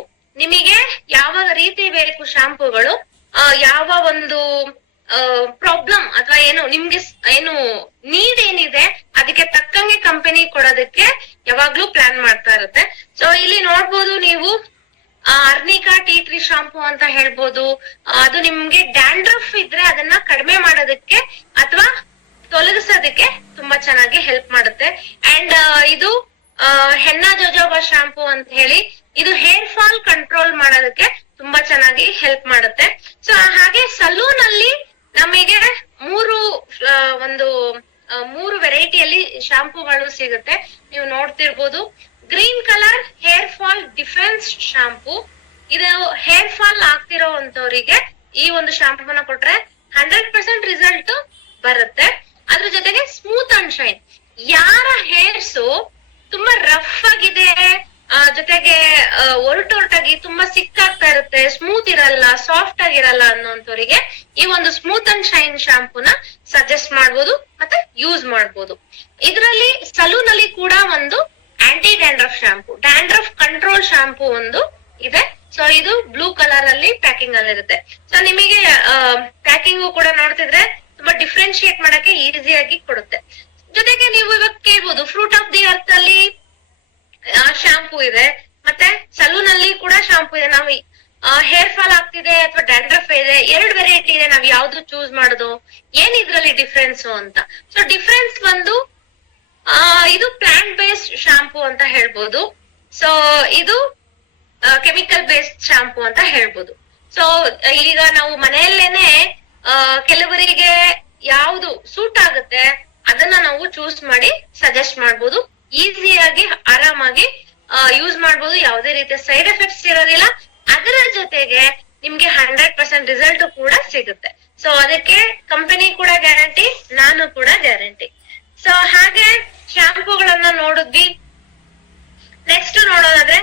ಶಾಂಪೂಗಳು ಯಾವ ಒಂದು ಪ್ರಾಬ್ಲಮ್ ಅಥವಾ ನಿಮ್ಗೆ ನೀಡ್ ಏನಿದೆ ಅದಕ್ಕೆ ತಕ್ಕಂಗೆ ಕಂಪನಿ ಕೊಡೋದಕ್ಕೆ ಯಾವಾಗ್ಲೂ ಪ್ಲಾನ್ ಮಾಡ್ತಾ ಇರುತ್ತೆ. ಸೊ ಇಲ್ಲಿ ನೋಡ್ಬೋದು ನೀವು ಅರ್ನಿಕಾ ಟೀ ಟ್ರೀ ಶಾಂಪೂ ಅಂತ ಹೇಳ್ಬೋದು. ಅದು ನಿಮ್ಗೆ ಡ್ಯಾಂಡ್ರಫ್ ಇದ್ರೆ ಅದನ್ನ ಕಡಿಮೆ ಮಾಡೋದಕ್ಕೆ ಅಥವಾ ತೊಲಗಿಸೋದಕ್ಕೆ ತುಂಬಾ ಚೆನ್ನಾಗಿ ಹೆಲ್ಪ್ ಮಾಡುತ್ತೆ. ಅಂಡ್ ಇದು ಹೆನ್ನಾ ಜೋಜೋಬಾ ಶಾಂಪೂ ಅಂತ ಹೇಳಿ ಇದು ಹೇರ್ ಫಾಲ್ ಕಂಟ್ರೋಲ್ ಮಾಡೋದಕ್ಕೆ ತುಂಬಾ ಚೆನ್ನಾಗಿ ಹೆಲ್ಪ್ ಮಾಡುತ್ತೆ. ಸೊ ಹಾಗೆ ಸಲೂನ್ ಅಲ್ಲಿ ನಮಗೆ ಮೂರು ವೆರೈಟಿಯಲ್ಲಿ ಶಾಂಪೂಗಳು ಸಿಗುತ್ತೆ. ನೀವು ನೋಡ್ತಿರ್ಬೋದು. Green colour hair fall defence shampoo. ಇದು ಹೇರ್ ಫಾಲ್ ಆಗ್ತಿರೋಂತವ್ರಿಗೆ ಈ ಒಂದು ಶಾಂಪೂನ ಕೊಟ್ರೆ 100% ರಿಸಲ್ಟ್ ಬರುತ್ತೆ. ಅದ್ರ ಜೊತೆಗೆ ಸ್ಮೂತ್ ಅಂಡ್ ಶೈನ್. ಯಾರ ಹೇರ್ಸ್ ತುಂಬಾ ರಫ್ ಆಗಿದೆ, ಜೊತೆಗೆ ಒರಟೊರಟಾಗಿ ತುಂಬಾ ಸಿಕ್ಕಾಗ್ತಾ ಇರುತ್ತೆ, ಸ್ಮೂತ್ ಇರಲ್ಲ, ಸಾಫ್ಟ್ ಆಗಿರಲ್ಲ ಅನ್ನೋಂಥವ್ರಿಗೆ ಈ ಒಂದು ಸ್ಮೂತ್ ಅಂಡ್ ಶೈನ್ ಶಾಂಪೂನ ಸಜೆಸ್ಟ್ ಮಾಡ್ಬೋದು ಮತ್ತೆ ಯೂಸ್ ಮಾಡ್ಬೋದು. ಇದರಲ್ಲಿ ಸಲೂನ್ ಅಲ್ಲಿ ಕೂಡ ಒಂದು anti dandruff shampoo, dandruff control shampoo ಒಂದು ಇದೆ. ಸೊ ಇದು ಬ್ಲೂ ಕಲರ್ ಅಲ್ಲಿ ಪ್ಯಾಕಿಂಗ್ ಅಲ್ಲಿ ಇರುತ್ತೆ. ಸೊ ನಿಮಗೆ ಪ್ಯಾಕಿಂಗು ಕೂಡ ನೋಡ್ತಿದ್ರೆ ತುಂಬಾ ಡಿಫ್ರೆನ್ಶಿಯೇಟ್ ಮಾಡಕ್ಕೆ ಈಸಿಯಾಗಿ ಕೊಡುತ್ತೆ. ಜೊತೆಗೆ ನೀವು ಇವಾಗ ಕೇಳ್ಬೋದು, ಫ್ರೂಟ್ ಆಫ್ ದಿ ಅರ್ತ್ ಅಲ್ಲಿ ಶಾಂಪೂ ಇದೆ, ಮತ್ತೆ ಸಲೂನ್ ಅಲ್ಲಿ ಕೂಡ ಶಾಂಪೂ ಇದೆ. ನಾವು ಹೇರ್ ಫಾಲ್ ಆಗ್ತಿದೆ ಅಥವಾ ಡ್ಯಾಂಡ್ರಫ್ ಇದೆ, 2 ವೆರೈಟಿ ಇದೆ, ನಾವ್ ಯಾವ್ದು ಚೂಸ್ ಮಾಡೋದು, ಏನ್ ಇದ್ರಲ್ಲಿ ಡಿಫ್ರೆನ್ಸ್ ಅಂತ. ಸೊ ಡಿಫ್ರೆನ್ಸ್ ಒಂದು ಇದು ಪ್ಲಾಂಟ್ ಬೇಸ್ಡ್ ಶಾಂಪೂ ಅಂತ ಹೇಳ್ಬೋದು. ಸೊ ಇದು ಕೆಮಿಕಲ್ ಬೇಸ್ಡ್ ಶಾಂಪೂ ಅಂತ ಹೇಳ್ಬೋದು. ಸೊ ಈಗ ನಾವು ಮನೆಯಲ್ಲೇನೆ ಕೆಲವರಿಗೆ ಯಾವ್ದು ಸೂಟ್ ಆಗುತ್ತೆ ಅದನ್ನ ನಾವು ಚೂಸ್ ಮಾಡಿ ಸಜೆಸ್ಟ್ ಮಾಡ್ಬೋದು. ಈಸಿಯಾಗಿ ಆರಾಮಾಗಿ ಯೂಸ್ ಮಾಡ್ಬೋದು, ಯಾವುದೇ ರೀತಿಯ ಸೈಡ್ ಎಫೆಕ್ಟ್ಸ್ ಇರೋದಿಲ್ಲ. ಅದರ ಜೊತೆಗೆ ನಿಮ್ಗೆ 100% ರಿಸಲ್ಟ್ ಕೂಡ ಸಿಗುತ್ತೆ. ಸೊ ಅದಕ್ಕೆ ಕಂಪನಿ ಕೂಡ ಗ್ಯಾರಂಟಿ, ನಾನು ಕೂಡ ಗ್ಯಾರಂಟಿ. ಸೊ ಹಾಗೆ ಶಾಂಪೂಗಳನ್ನ ನೋಡಿದ್ವಿ. ನೆಕ್ಸ್ಟ್ ನೋಡೋದಾದ್ರೆ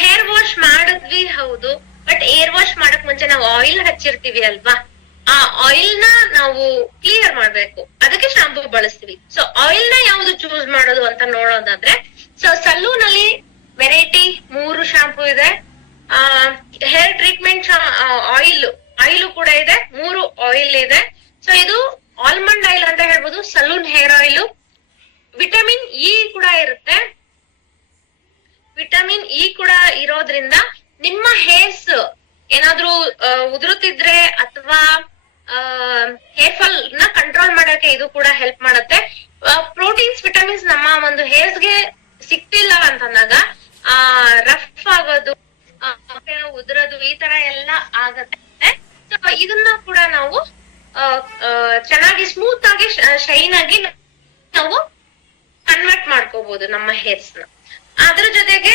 ಹೇರ್ ವಾಶ್ ಮಾಡಿದ್ವಿ, ಹೌದು. ಬಟ್ ಹೇರ್ ವಾಶ್ ಮಾಡಕ್ ಮುಂಚೆ ನಾವು ಆಯಿಲ್ ಹಚ್ಚಿರ್ತೀವಿ ಅಲ್ವಾ, ಆ ಆಯಿಲ್ ನ ನಾವು ಕ್ಲಿಯರ್ ಮಾಡ್ಬೇಕು, ಅದಕ್ಕೆ ಶಾಂಪೂ ಬಳಸ್ತೀವಿ. ಸೊ ಆಯಿಲ್ ನ ಯಾವ್ದು ಚೂಸ್ ಮಾಡೋದು ಅಂತ ನೋಡೋದಾದ್ರೆ, ಸೊ ಸಲೂನ್ ಅಲ್ಲಿ ವೆರೈಟಿ 3 ಶಾಂಪೂ ಇದೆ. ಹೇರ್ ಟ್ರೀಟ್ಮೆಂಟ್ ಆಯಿಲ್ ಕೂಡ ಇದೆ, 3 ಆಯಿಲ್ ಇದೆ. ಸೊ ಇದು ಆಲ್ಮಂಡ್ ಆಯಿಲ್ ಅಂತ ಹೇಳ್ಬೋದು, salon hair oil. Vitamin E ಕೂಡ ಇರುತ್ತೆ. ವಿಟಮಿನ್ ಇ ಕೂಡ ಇರೋದ್ರಿಂದ ನಿಮ್ಮ ಹೇರ್ಸ್ ಏನಾದ್ರೂ ಉದುರುತ್ತಿದ್ರೆ ಅಥವಾ ಹೇರ್ ಫಾಲ್ ನ ಕಂಟ್ರೋಲ್ ಮಾಡಕ್ಕೆ ಇದು ಕೂಡ ಹೆಲ್ಪ್ ಮಾಡುತ್ತೆ. ಪ್ರೋಟೀನ್ಸ್, ವಿಟಮಿನ್ಸ್ ನಮ್ಮ ಒಂದು ಹೇರ್ಸ್ ಗೆ ಸಿಕ್ತಿಲ್ಲ ಅಂತಂದಾಗ ರಫ್ ಆಗೋದು, ಉದುರೋದು, ಈ ತರ ಎಲ್ಲ ಆಗತ್ತೆ. ಸೊ ಇದನ್ನ ಕೂಡ ನಾವು ಚೆನ್ನಾಗಿ ಸ್ಮೂತ್ ಆಗಿ ಶೈನ್ ಆಗಿ ನಾವು ಕನ್ವರ್ಟ್ ಮಾಡ್ಕೋಬಹುದು ನಮ್ಮ ಹೇರ್ಸ್ ನ. ಅದ್ರ ಜೊತೆಗೆ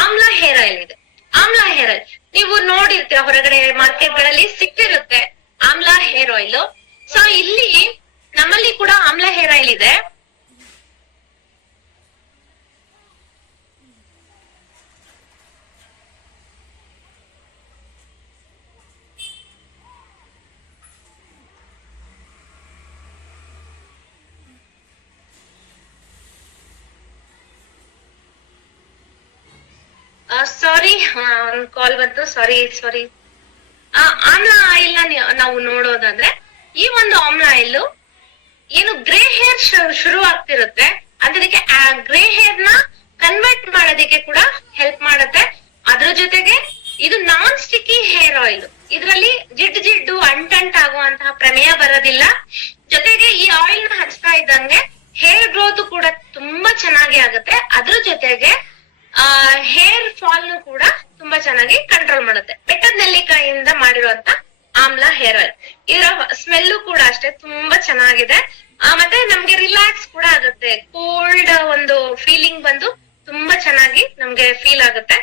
ಆಮ್ಲ ಹೇರ್ ಆಯಿಲ್ ಇದೆ. ಆಮ್ಲ ಹೇರ್ ಆಯಿಲ್ ನೀವು ನೋಡಿರ್ತೀರ, ಹೊರಗಡೆ ಮಾರ್ಕೆಟ್ ಗಳಲ್ಲಿ ಸಿಕ್ತಿರುತ್ತೆ ಆಮ್ಲ ಹೇರ್ ಆಯಿಲ್. ಸೊ ಇಲ್ಲಿ ನಮ್ಮಲ್ಲಿ ಕೂಡ ಆಮ್ಲ ಹೇರ್ ಆಯಿಲ್ ಇದೆ. ಸಾರಿ, ಕಾಲ್ ಬಂತು, ಸಾರಿ. ಆಮ್ಲ ಆಯಿಲ್ ನಾವು ನೋಡೋದಾದ್ರೆ, ಈ ಒಂದು ಆಮ್ಲ ಆಯಿಲ್ ಏನು ಗ್ರೇ ಹೇರ್ ಶುರು ಆಗ್ತಿರುತ್ತೆ ಅದಕ್ಕೆ ಗ್ರೇ ಹೇರ್ ನ ಕನ್ವರ್ಟ್ ಮಾಡೋದಕ್ಕೆ ಕೂಡ ಹೆಲ್ಪ್ ಮಾಡುತ್ತೆ. ಅದ್ರ ಜೊತೆಗೆ ಇದು ನಾನ್ ಸ್ಟಿಕ್ಕಿ ಹೇರ್ ಆಯಿಲ್, ಇದರಲ್ಲಿ ಜಿಡ್ಡು ಅಂಟಂಟ್ ಆಗುವಂತಹ ಪ್ರಮೇಯ ಬರೋದಿಲ್ಲ. ಜೊತೆಗೆ ಈ ಆಯಿಲ್ ನ ಹಚ್ತಾ ಇದ್ದಂಗೆ ಹೇರ್ ಗ್ರೋತ್ ಕೂಡ ತುಂಬಾ ಚೆನ್ನಾಗಿ ಆಗುತ್ತೆ. ಅದ್ರ ಜೊತೆಗೆ ಹೇರ್ ಫಾಲ್ ನು ಕೂಡ ತುಂಬಾ ಚೆನ್ನಾಗಿ ಕಂಟ್ರೋಲ್ ಮಾಡುತ್ತೆ. ಬೆಟ್ಟದ ನೆಲ್ಲಿಕಾಯಿಯಿಂದ ಮಾಡಿರುವಂತ ಆಮ್ಲ ಹೇರ್ ಆಯಿಲ್. ಇದರ ಸ್ಮೆಲ್ ಕೂಡ ಅಷ್ಟೇ ತುಂಬಾ ಚೆನ್ನಾಗಿದೆ. ಮತ್ತೆ ನಮ್ಗೆ ರಿಲ್ಯಾಕ್ಸ್ ಕೂಡ ಆಗುತ್ತೆ, ಕೋಲ್ಡ್ ಒಂದು ಫೀಲಿಂಗ್ ಬಂದು ತುಂಬಾ ಚೆನ್ನಾಗಿ ನಮ್ಗೆ ಫೀಲ್ ಆಗುತ್ತೆ.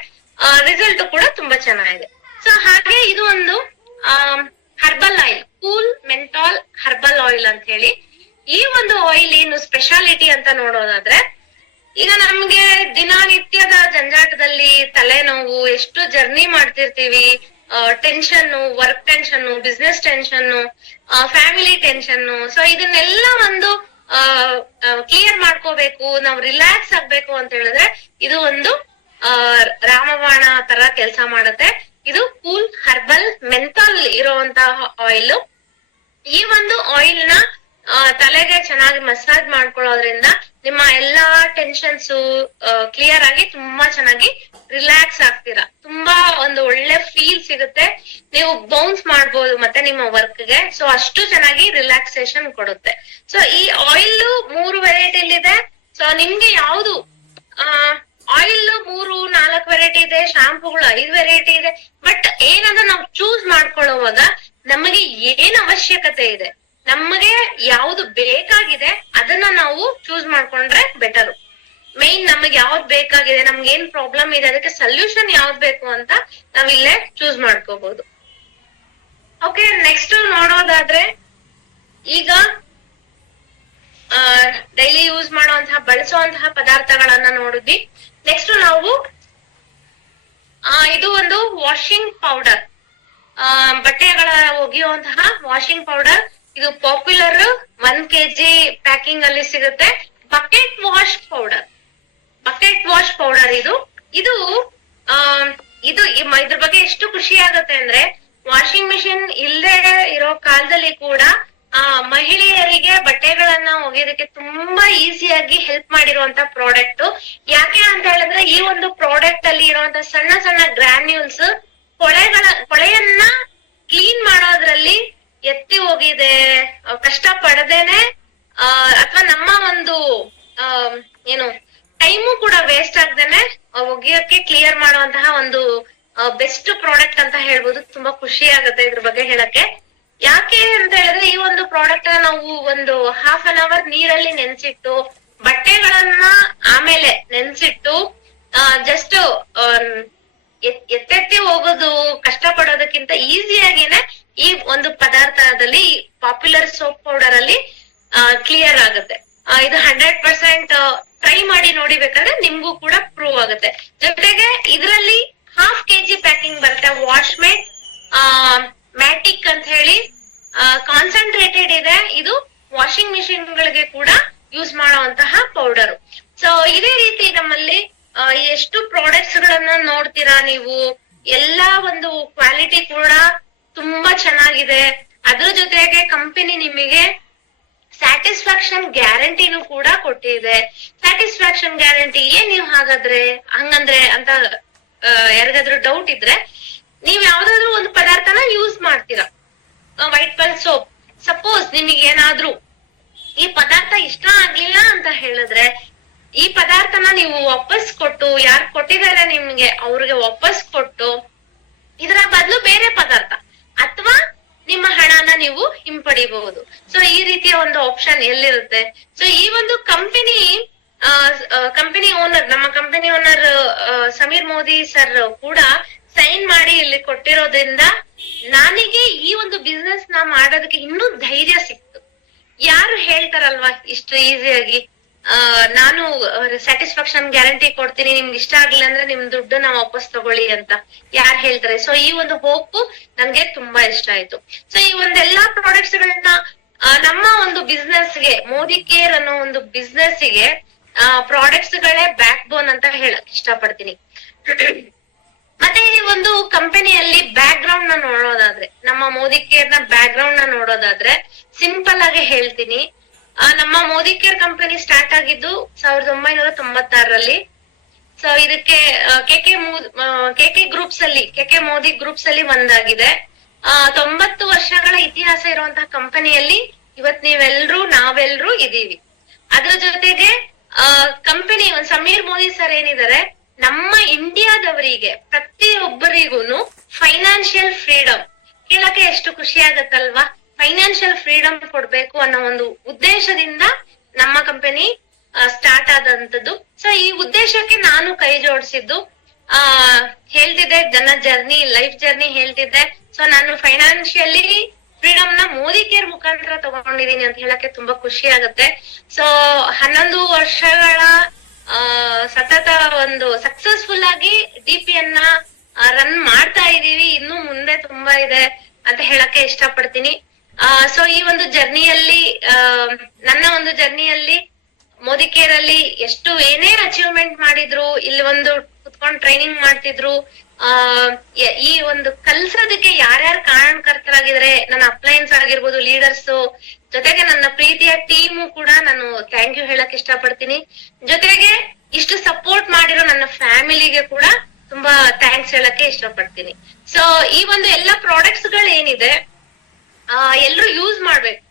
ರಿಸಲ್ಟ್ ಕೂಡ ತುಂಬಾ ಚೆನ್ನಾಗಿದೆ. ಸೊ ಹಾಗೆ ಇದು ಒಂದು herbal oil, cool menthol herbal oil ಅಂತ ಹೇಳಿ. ಈ ಒಂದು ಆಯಿಲ್ ಏನು ಸ್ಪೆಷಾಲಿಟಿ ಅಂತ ನೋಡೋದಾದ್ರೆ, ಈಗ ನಮ್ಗೆ ದಿನನಿತ್ಯದ ಜಂಜಾಟದಲ್ಲಿ ತಲೆನೋವು, ಎಷ್ಟು ಜರ್ನಿ ಮಾಡ್ತಿರ್ತೀವಿ, tension, work tension, business tension, family tension. So ಇದನ್ನೆಲ್ಲ ಒಂದು ಕ್ಲಿಯರ್ ಮಾಡ್ಕೋಬೇಕು, ನಾವು ರಿಲ್ಯಾಕ್ಸ್ ಆಗ್ಬೇಕು ಅಂತ ಹೇಳಿದ್ರೆ ಇದು ಒಂದು ರಾಮಬಾಣ ತರ ಕೆಲಸ ಮಾಡುತ್ತೆ. ಇದು ಕೂಲ್ ಹರ್ಬಲ್ ಮೆಂಥಾಲ್ ಇರುವಂತಹ ಆಯಿಲ್. ಈ ಒಂದು ಆಯಿಲ್ ನ ತಲೆಗೆ ಚೆನ್ನಾಗಿ ಮಸಾಜ್ ಮಾಡ್ಕೊಳ್ಳೋದ್ರಿಂದ ನಿಮ್ಮ ಎಲ್ಲಾ ಟೆನ್ಷನ್ಸ್ ಕ್ಲಿಯರ್ ಆಗಿ ತುಂಬಾ ಚೆನ್ನಾಗಿ ರಿಲ್ಯಾಕ್ಸ್ ಆಗ್ತೀರಾ. ತುಂಬಾ ಒಂದು ಒಳ್ಳೆ ಫೀಲ್ ಸಿಗುತ್ತೆ, ನೀವು ಬೌನ್ಸ್ ಮಾಡ್ಬೋದು ಮತ್ತೆ ನಿಮ್ಮ ವರ್ಕ್ ಗೆ. ಸೊ ಅಷ್ಟು ಚೆನ್ನಾಗಿ ರಿಲ್ಯಾಕ್ಸೇಷನ್ ಕೊಡುತ್ತೆ. ಸೊ ಈ ಆಯಿಲ್ 3 ವೆರೈಟಿಲಿದೆ. ಸೊ ನಿಮ್ಗೆ ಯಾವ್ದು ಆಯಿಲ್ 3-4 ವೆರೈಟಿ ಇದೆ, ಶಾಂಪೂಗಳು 5 ವೆರೈಟಿ ಇದೆ. ಬಟ್ ಏನಂದ್ರೆ ನಾವು ಚೂಸ್ ಮಾಡ್ಕೊಳ್ಳುವಾಗ ನಮಗೆ ಏನ್ ಅವಶ್ಯಕತೆ ಇದೆ, ನಮಗೆ ಯಾವ್ದು ಬೇಕಾಗಿದೆ ಅದನ್ನ ನಾವು ಚೂಸ್ ಮಾಡ್ಕೊಂಡ್ರೆ ಬೆಟರ್. ಮೈನ್ ನಮಗೆ ಯಾವ್ದು ಬೇಕಾಗಿದೆ, ನಮ್ಗೆ ಏನ್ ಪ್ರಾಬ್ಲಮ್ ಇದೆ, ಅದಕ್ಕೆ ಸೊಲ್ಯೂಷನ್ ಯಾವ್ದು ಬೇಕು ಅಂತ ನಾವಿಲ್ಲೇ ಚೂಸ್ ಮಾಡ್ಕೋಬಹುದು. ಓಕೆ, ನೆಕ್ಸ್ಟ್ ನೋಡೋದಾದ್ರೆ, ಈಗ ಡೈಲಿ ಯೂಸ್ ಮಾಡುವಂತಹ ಬಳಸುವಂತಹ ಪದಾರ್ಥಗಳನ್ನ ನೋಡಿದ್ವಿ. ನೆಕ್ಸ್ಟ್ ನಾವು ಇದು ಒಂದು ವಾಷಿಂಗ್ ಪೌಡರ್. ಬಟ್ಟೆಗಳ ಒಗೆಯುವಂತಹ ವಾಷಿಂಗ್ ಪೌಡರ್. ಇದು ಪಾಪ್ಯುಲರ್ 1 kg ಪ್ಯಾಕಿಂಗ್ ಅಲ್ಲಿ ಸಿಗುತ್ತೆ. ಬಕೆಟ್ ವಾಶ್ ಪೌಡರ್ ಇದು ಇದು ಇದ್ರ ಬಗ್ಗೆ ಎಷ್ಟು ಖುಷಿ ಆಗುತ್ತೆ ಅಂದ್ರೆ, ವಾಷಿಂಗ್ ಮಿಷಿನ್ ಇಲ್ಲದೆ ಇರೋ ಕಾಲದಲ್ಲಿ ಕೂಡ ಮಹಿಳೆಯರಿಗೆ ಬಟ್ಟೆಗಳನ್ನ ಒಗೆಯೋದಕ್ಕೆ ತುಂಬಾ ಈಸಿಯಾಗಿ ಹೆಲ್ಪ್ ಮಾಡಿರುವಂತ ಪ್ರಾಡಕ್ಟ್. ಯಾಕೆ ಅಂತ ಹೇಳಿದ್ರೆ, ಈ ಒಂದು ಪ್ರಾಡಕ್ಟ್ ಅಲ್ಲಿ ಇರುವಂತ ಸಣ್ಣ ಸಣ್ಣ ಗ್ರಾನ್ಯೂಲ್ಸ್ ಕೊಳೆಯನ್ನ ಕ್ಲೀನ್ ಮಾಡೋದ್ರಲ್ಲಿ ಎತ್ತಿ ಹೋಗಿದೆ, ಕಷ್ಟ ಪಡದೇನೆ ಅಥವಾ ನಮ್ಮ ಒಂದು ಏನು ಟೈಮು ಕೂಡ ವೇಸ್ಟ್ ಆಗ್ದೇನೆ ಒಗೆಯೋಕೆ ಕ್ಲಿಯರ್ ಮಾಡುವಂತಹ ಒಂದು ಬೆಸ್ಟ್ ಪ್ರಾಡಕ್ಟ್ ಅಂತ ಹೇಳ್ಬೋದು. ತುಂಬಾ ಖುಷಿ ಆಗುತ್ತೆ ಇದ್ರ ಬಗ್ಗೆ ಹೇಳಕ್ಕೆ. ಯಾಕೆ ಅಂತ ಹೇಳಿದ್ರೆ, ಈ ಒಂದು ಪ್ರಾಡಕ್ಟ್ ನಾವು ಒಂದು 1/2 hour ನೀರಲ್ಲಿ ನೆನ್ಸಿಟ್ಟು ಬಟ್ಟೆಗಳನ್ನ ಆಮೇಲೆ ನೆನ್ಸಿಟ್ಟು ಜಸ್ಟ್ ಎತ್ತೆತ್ತಿ ಹೋಗೋದು ಕಷ್ಟ ಪಡೋದಕ್ಕಿಂತ ಈಸಿಯಾಗಿನೇ ಈ ಒಂದು ಪದಾರ್ಥದಲ್ಲಿ ಪಾಪ್ಯುಲರ್ ಸೋಪ್ ಪೌಡರ್ ಅಲ್ಲಿ ಕ್ಲಿಯರ್ ಆಗುತ್ತೆ. ಇದು 100% ಟ್ರೈ ಮಾಡಿ ನೋಡಿ, ಬೇಕಾದ್ರೆ ನಿಮ್ಗೂ ಕೂಡ ಪ್ರೂವ್ ಆಗುತ್ತೆ. ಜೊತೆಗೆ ಇದರಲ್ಲಿ 1/2 kg ಪ್ಯಾಕಿಂಗ್ ಬರುತ್ತೆ. ವಾಶ್ಮೇಟ್ ಮ್ಯಾಟಿಕ್ ಅಂತ ಹೇಳಿ ಕಾನ್ಸಂಟ್ರೇಟೆಡ್ ಇದೆ. ಇದು ವಾಷಿಂಗ್ ಮಿಷಿನ್ ಗಳಿಗೆ ಕೂಡ ಯೂಸ್ ಮಾಡುವಂತಹ ಪೌಡರ್. ಸೊ ಇದೇ ರೀತಿ ನಮ್ಮಲ್ಲಿ ಎಷ್ಟು ಪ್ರಾಡಕ್ಟ್ಸ್ ಗಳನ್ನ ನೋಡ್ತೀರಾ ನೀವು, ಎಲ್ಲಾ ಒಂದು ಕ್ವಾಲಿಟಿ ಕೂಡ ತುಂಬಾ ಚೆನ್ನಾಗಿದೆ. ಅದ್ರ ಜೊತೆಗೆ ಕಂಪನಿ ನಿಮಗೆ ಸ್ಯಾಟಿಸ್ಫ್ಯಾಕ್ಷನ್ ಗ್ಯಾರಂಟಿನೂ ಕೂಡ ಕೊಟ್ಟಿದೆ. ಸ್ಯಾಟಿಸ್ಫ್ಯಾಕ್ಷನ್ ಗ್ಯಾರಂಟಿ ಏನ್ ನೀವು ಹಂಗಂದ್ರೆ ಅಂತ ಯಾರಿಗಾದ್ರೂ ಡೌಟ್ ಇದ್ರೆ, ನೀವ್ ಯಾವ್ದಾದ್ರು ಒಂದು ಪದಾರ್ಥನ ಯೂಸ್ ಮಾಡ್ತೀರಾ, ವೈಟ್ ಪಲ್ ಸೋಪ್. ಸಪೋಸ್ ನಿಮಗೆ ಏನಾದ್ರೂ ಈ ಪದಾರ್ಥ ಇಷ್ಟ ಆಗ್ಲಿಲ್ಲ ಅಂತ ಹೇಳಿದ್ರೆ, ಈ ಪದಾರ್ಥನ ನೀವು ವಾಪಸ್ ಕೊಟ್ಟು, ಯಾರು ಕೊಟ್ಟಿದ್ದಾರೆ ನಿಮ್ಗೆ ಅವ್ರಿಗೆ ವಾಪಸ್ ಕೊಟ್ಟು ಇದರ ಬದಲು ಬೇರೆ ಪದಾರ್ಥ ಅಥವಾ ನಿಮ್ಮ ಹಣನ ನೀವು ಹಿಂಪಡಿಬಹುದು. ಸೊ ಈ ರೀತಿಯ ಒಂದು ಆಪ್ಷನ್ ಎಲ್ಲಿರುತ್ತೆ. ಸೊ ಈ ಒಂದು ಕಂಪನಿ ಓನರ್, ನಮ್ಮ company owner Sameer Modi sir ಕೂಡ ಸೈನ್ ಮಾಡಿ ಇಲ್ಲಿ ಕೊಟ್ಟಿರೋದ್ರಿಂದ ನನಗೆ ಈ ಒಂದು ಬಿಸ್ನೆಸ್ ನ ಮಾಡೋದಕ್ಕೆ ಇನ್ನೂ ಧೈರ್ಯ ಸಿಕ್ತು. ಯಾರು ಹೇಳ್ತಾರಲ್ವಾ ಇಷ್ಟು ಈಸಿಯಾಗಿ ನಾನು ಸ್ಯಾಟಿಸ್ಫ್ಯಾಕ್ಷನ್ ಗ್ಯಾರಂಟಿ ಕೊಡ್ತೀನಿ, ನಿಮ್ಗೆ ಇಷ್ಟ ಆಗ್ಲಿಲ್ಲ ಅಂದ್ರೆ ನಿಮ್ ದುಡ್ಡನ್ನ ವಾಪಸ್ ತಗೊಳ್ಳಿ ಅಂತ ಯಾರು ಹೇಳ್ತಾರೆ. ಸೊ ಈ ಒಂದು ಹೋಪ್ ನನ್ಗೆ ತುಂಬಾ ಇಷ್ಟ ಆಯ್ತು. ಸೊ ಈ ಒಂದೆಲ್ಲಾ ಪ್ರಾಡಕ್ಟ್ಸ್ ಗಳನ್ನ ನಮ್ಮ ಒಂದು ಬಿಸ್ನೆಸ್ ಗೆ, ಮೋದಿ ಕೇರ್ ಅನ್ನೋ ಒಂದು ಬಿಸ್ನೆಸ್ ಗೆ ಪ್ರಾಡಕ್ಟ್ಸ್ ಗಳೇ ಬ್ಯಾಕ್ ಬೋನ್ ಅಂತ ಹೇಳಕ್ ಇಷ್ಟಪಡ್ತೀನಿ. ಮತ್ತೆ ಈ ಒಂದು ಕಂಪನಿಯಲ್ಲಿ ಬ್ಯಾಕ್ ಗ್ರೌಂಡ್ ನ ನೋಡೋದಾದ್ರೆ, ನಮ್ಮ ಮೋದಿ ಕೇರ್ ನ ಬ್ಯಾಕ್ ಗ್ರೌಂಡ್ ನ ನೋಡೋದಾದ್ರೆ ಸಿಂಪಲ್ ಆಗಿ ಹೇಳ್ತೀನಿ. ನಮ್ಮ ಮೋದಿ ಕೇರ್ ಕಂಪನಿ ಸ್ಟಾರ್ಟ್ ಆಗಿದ್ದು 1996ರಲ್ಲಿ. ಸೊ ಇದಕ್ಕೆ ಕೆಕೆ ಗ್ರೂಪ್ಸ್ ಅಲ್ಲಿ, ಕೆಕೆ ಮೋದಿ ಗ್ರೂಪ್ಸ್ ಅಲ್ಲಿ ಒಂದಾಗಿದೆ. 90 ವರ್ಷಗಳ ಇತಿಹಾಸ ಇರುವಂತಹ ಕಂಪನಿಯಲ್ಲಿ ಇವತ್ ನಾವೆಲ್ರೂ ಇದೀವಿ. ಅದ್ರ ಜೊತೆಗೆ ಕಂಪನಿ ಸಮೀರ್ ಮೋದಿ ಸರ್ ಏನಿದ್ದಾರೆ, ನಮ್ಮ ಇಂಡಿಯಾದವರಿಗೆ ಪ್ರತಿಯೊಬ್ಬರಿಗೂನು ಫೈನಾನ್ಷಿಯಲ್ ಫ್ರೀಡಮ್, ಕೇಳಕ್ಕೆ ಎಷ್ಟು ಖುಷಿ ಆಗತ್ತಲ್ವಾ. ಫೈನಾನ್ಷಿಯಲ್ ಫ್ರೀಡಮ್ ಕೊಡ್ಬೇಕು ಅನ್ನೋ ಒಂದು ಉದ್ದೇಶದಿಂದ ನಮ್ಮ ಕಂಪನಿ ಸ್ಟಾರ್ಟ್ ಆದಂತದ್ದು. ಸೊ ಈ ಉದ್ದೇಶಕ್ಕೆ ನಾನು ಕೈ ಜೋಡಿಸಿದ್ದು, ಹೇಳ್ತಿದ್ದೆ ಲೈಫ್ ಜರ್ನಿ ಹೇಳ್ತಿದ್ದೆ. ಸೊ ನಾನು ಫೈನಾನ್ಷಿಯಲಿ ಫ್ರೀಡಮ್ ನ ಮೋದಿ ಕೇರ್ ಮುಖಾಂತರ ತಗೊಂಡಿದೀನಿ ಅಂತ ಹೇಳಕ್ಕೆ ತುಂಬಾ ಖುಷಿ ಆಗುತ್ತೆ. ಸೊ 11 ವರ್ಷಗಳ ಸತತ ಒಂದು ಸಕ್ಸಸ್ಫುಲ್ ಆಗಿ DPN ರನ್ ಮಾಡ್ತಾ ಇದೀವಿ. ಇನ್ನು ಮುಂದೆ ತುಂಬಾ ಇದೆ ಅಂತ ಹೇಳಕ್ಕೆ ಇಷ್ಟಪಡ್ತೀನಿ. ಸೊ ಈ ಒಂದು ಜರ್ನಿಯಲ್ಲಿ, ನನ್ನ ಒಂದು ಜರ್ನಿಯಲ್ಲಿ ಮೋದಿ ಕೇರ್ ಅಲ್ಲಿ ಏನೇ ಅಚೀವ್ಮೆಂಟ್ ಮಾಡಿದ್ರು, ಇಲ್ಲಿ ಒಂದು ಕುತ್ಕೊಂಡು ಟ್ರೈನಿಂಗ್ ಮಾಡ್ತಿದ್ರು, ಈ ಒಂದು ಕಲ್ಸೋದಕ್ಕೆ ಯಾರ್ಯಾರು ಕಾರಣಕರ್ತರಾಗಿದ್ರೆ, ನನ್ನ ಅಪ್ಲೈನ್ಸ್ ಆಗಿರ್ಬೋದು, ಲೀಡರ್ಸ್, ಜೊತೆಗೆ ನನ್ನ ಪ್ರೀತಿಯ ಟೀಮು ಕೂಡ ನಾನು ಥ್ಯಾಂಕ್ ಯು ಹೇಳಕ್ ಇಷ್ಟಪಡ್ತೀನಿ. ಜೊತೆಗೆ ಇಷ್ಟು ಸಪೋರ್ಟ್ ಮಾಡಿರೋ ನನ್ನ ಫ್ಯಾಮಿಲಿಗೆ ಕೂಡ ತುಂಬಾ ಥ್ಯಾಂಕ್ಸ್ ಹೇಳಕ್ಕೆ ಇಷ್ಟಪಡ್ತೀನಿ. ಸೊ ಈ ಒಂದು ಎಲ್ಲಾ ಪ್ರಾಡಕ್ಟ್ಸ್ ಗಳು ಏನಿದೆ ಎಲ್ರು ಯೂಸ್ ಮಾಡ್ಬೇಕು.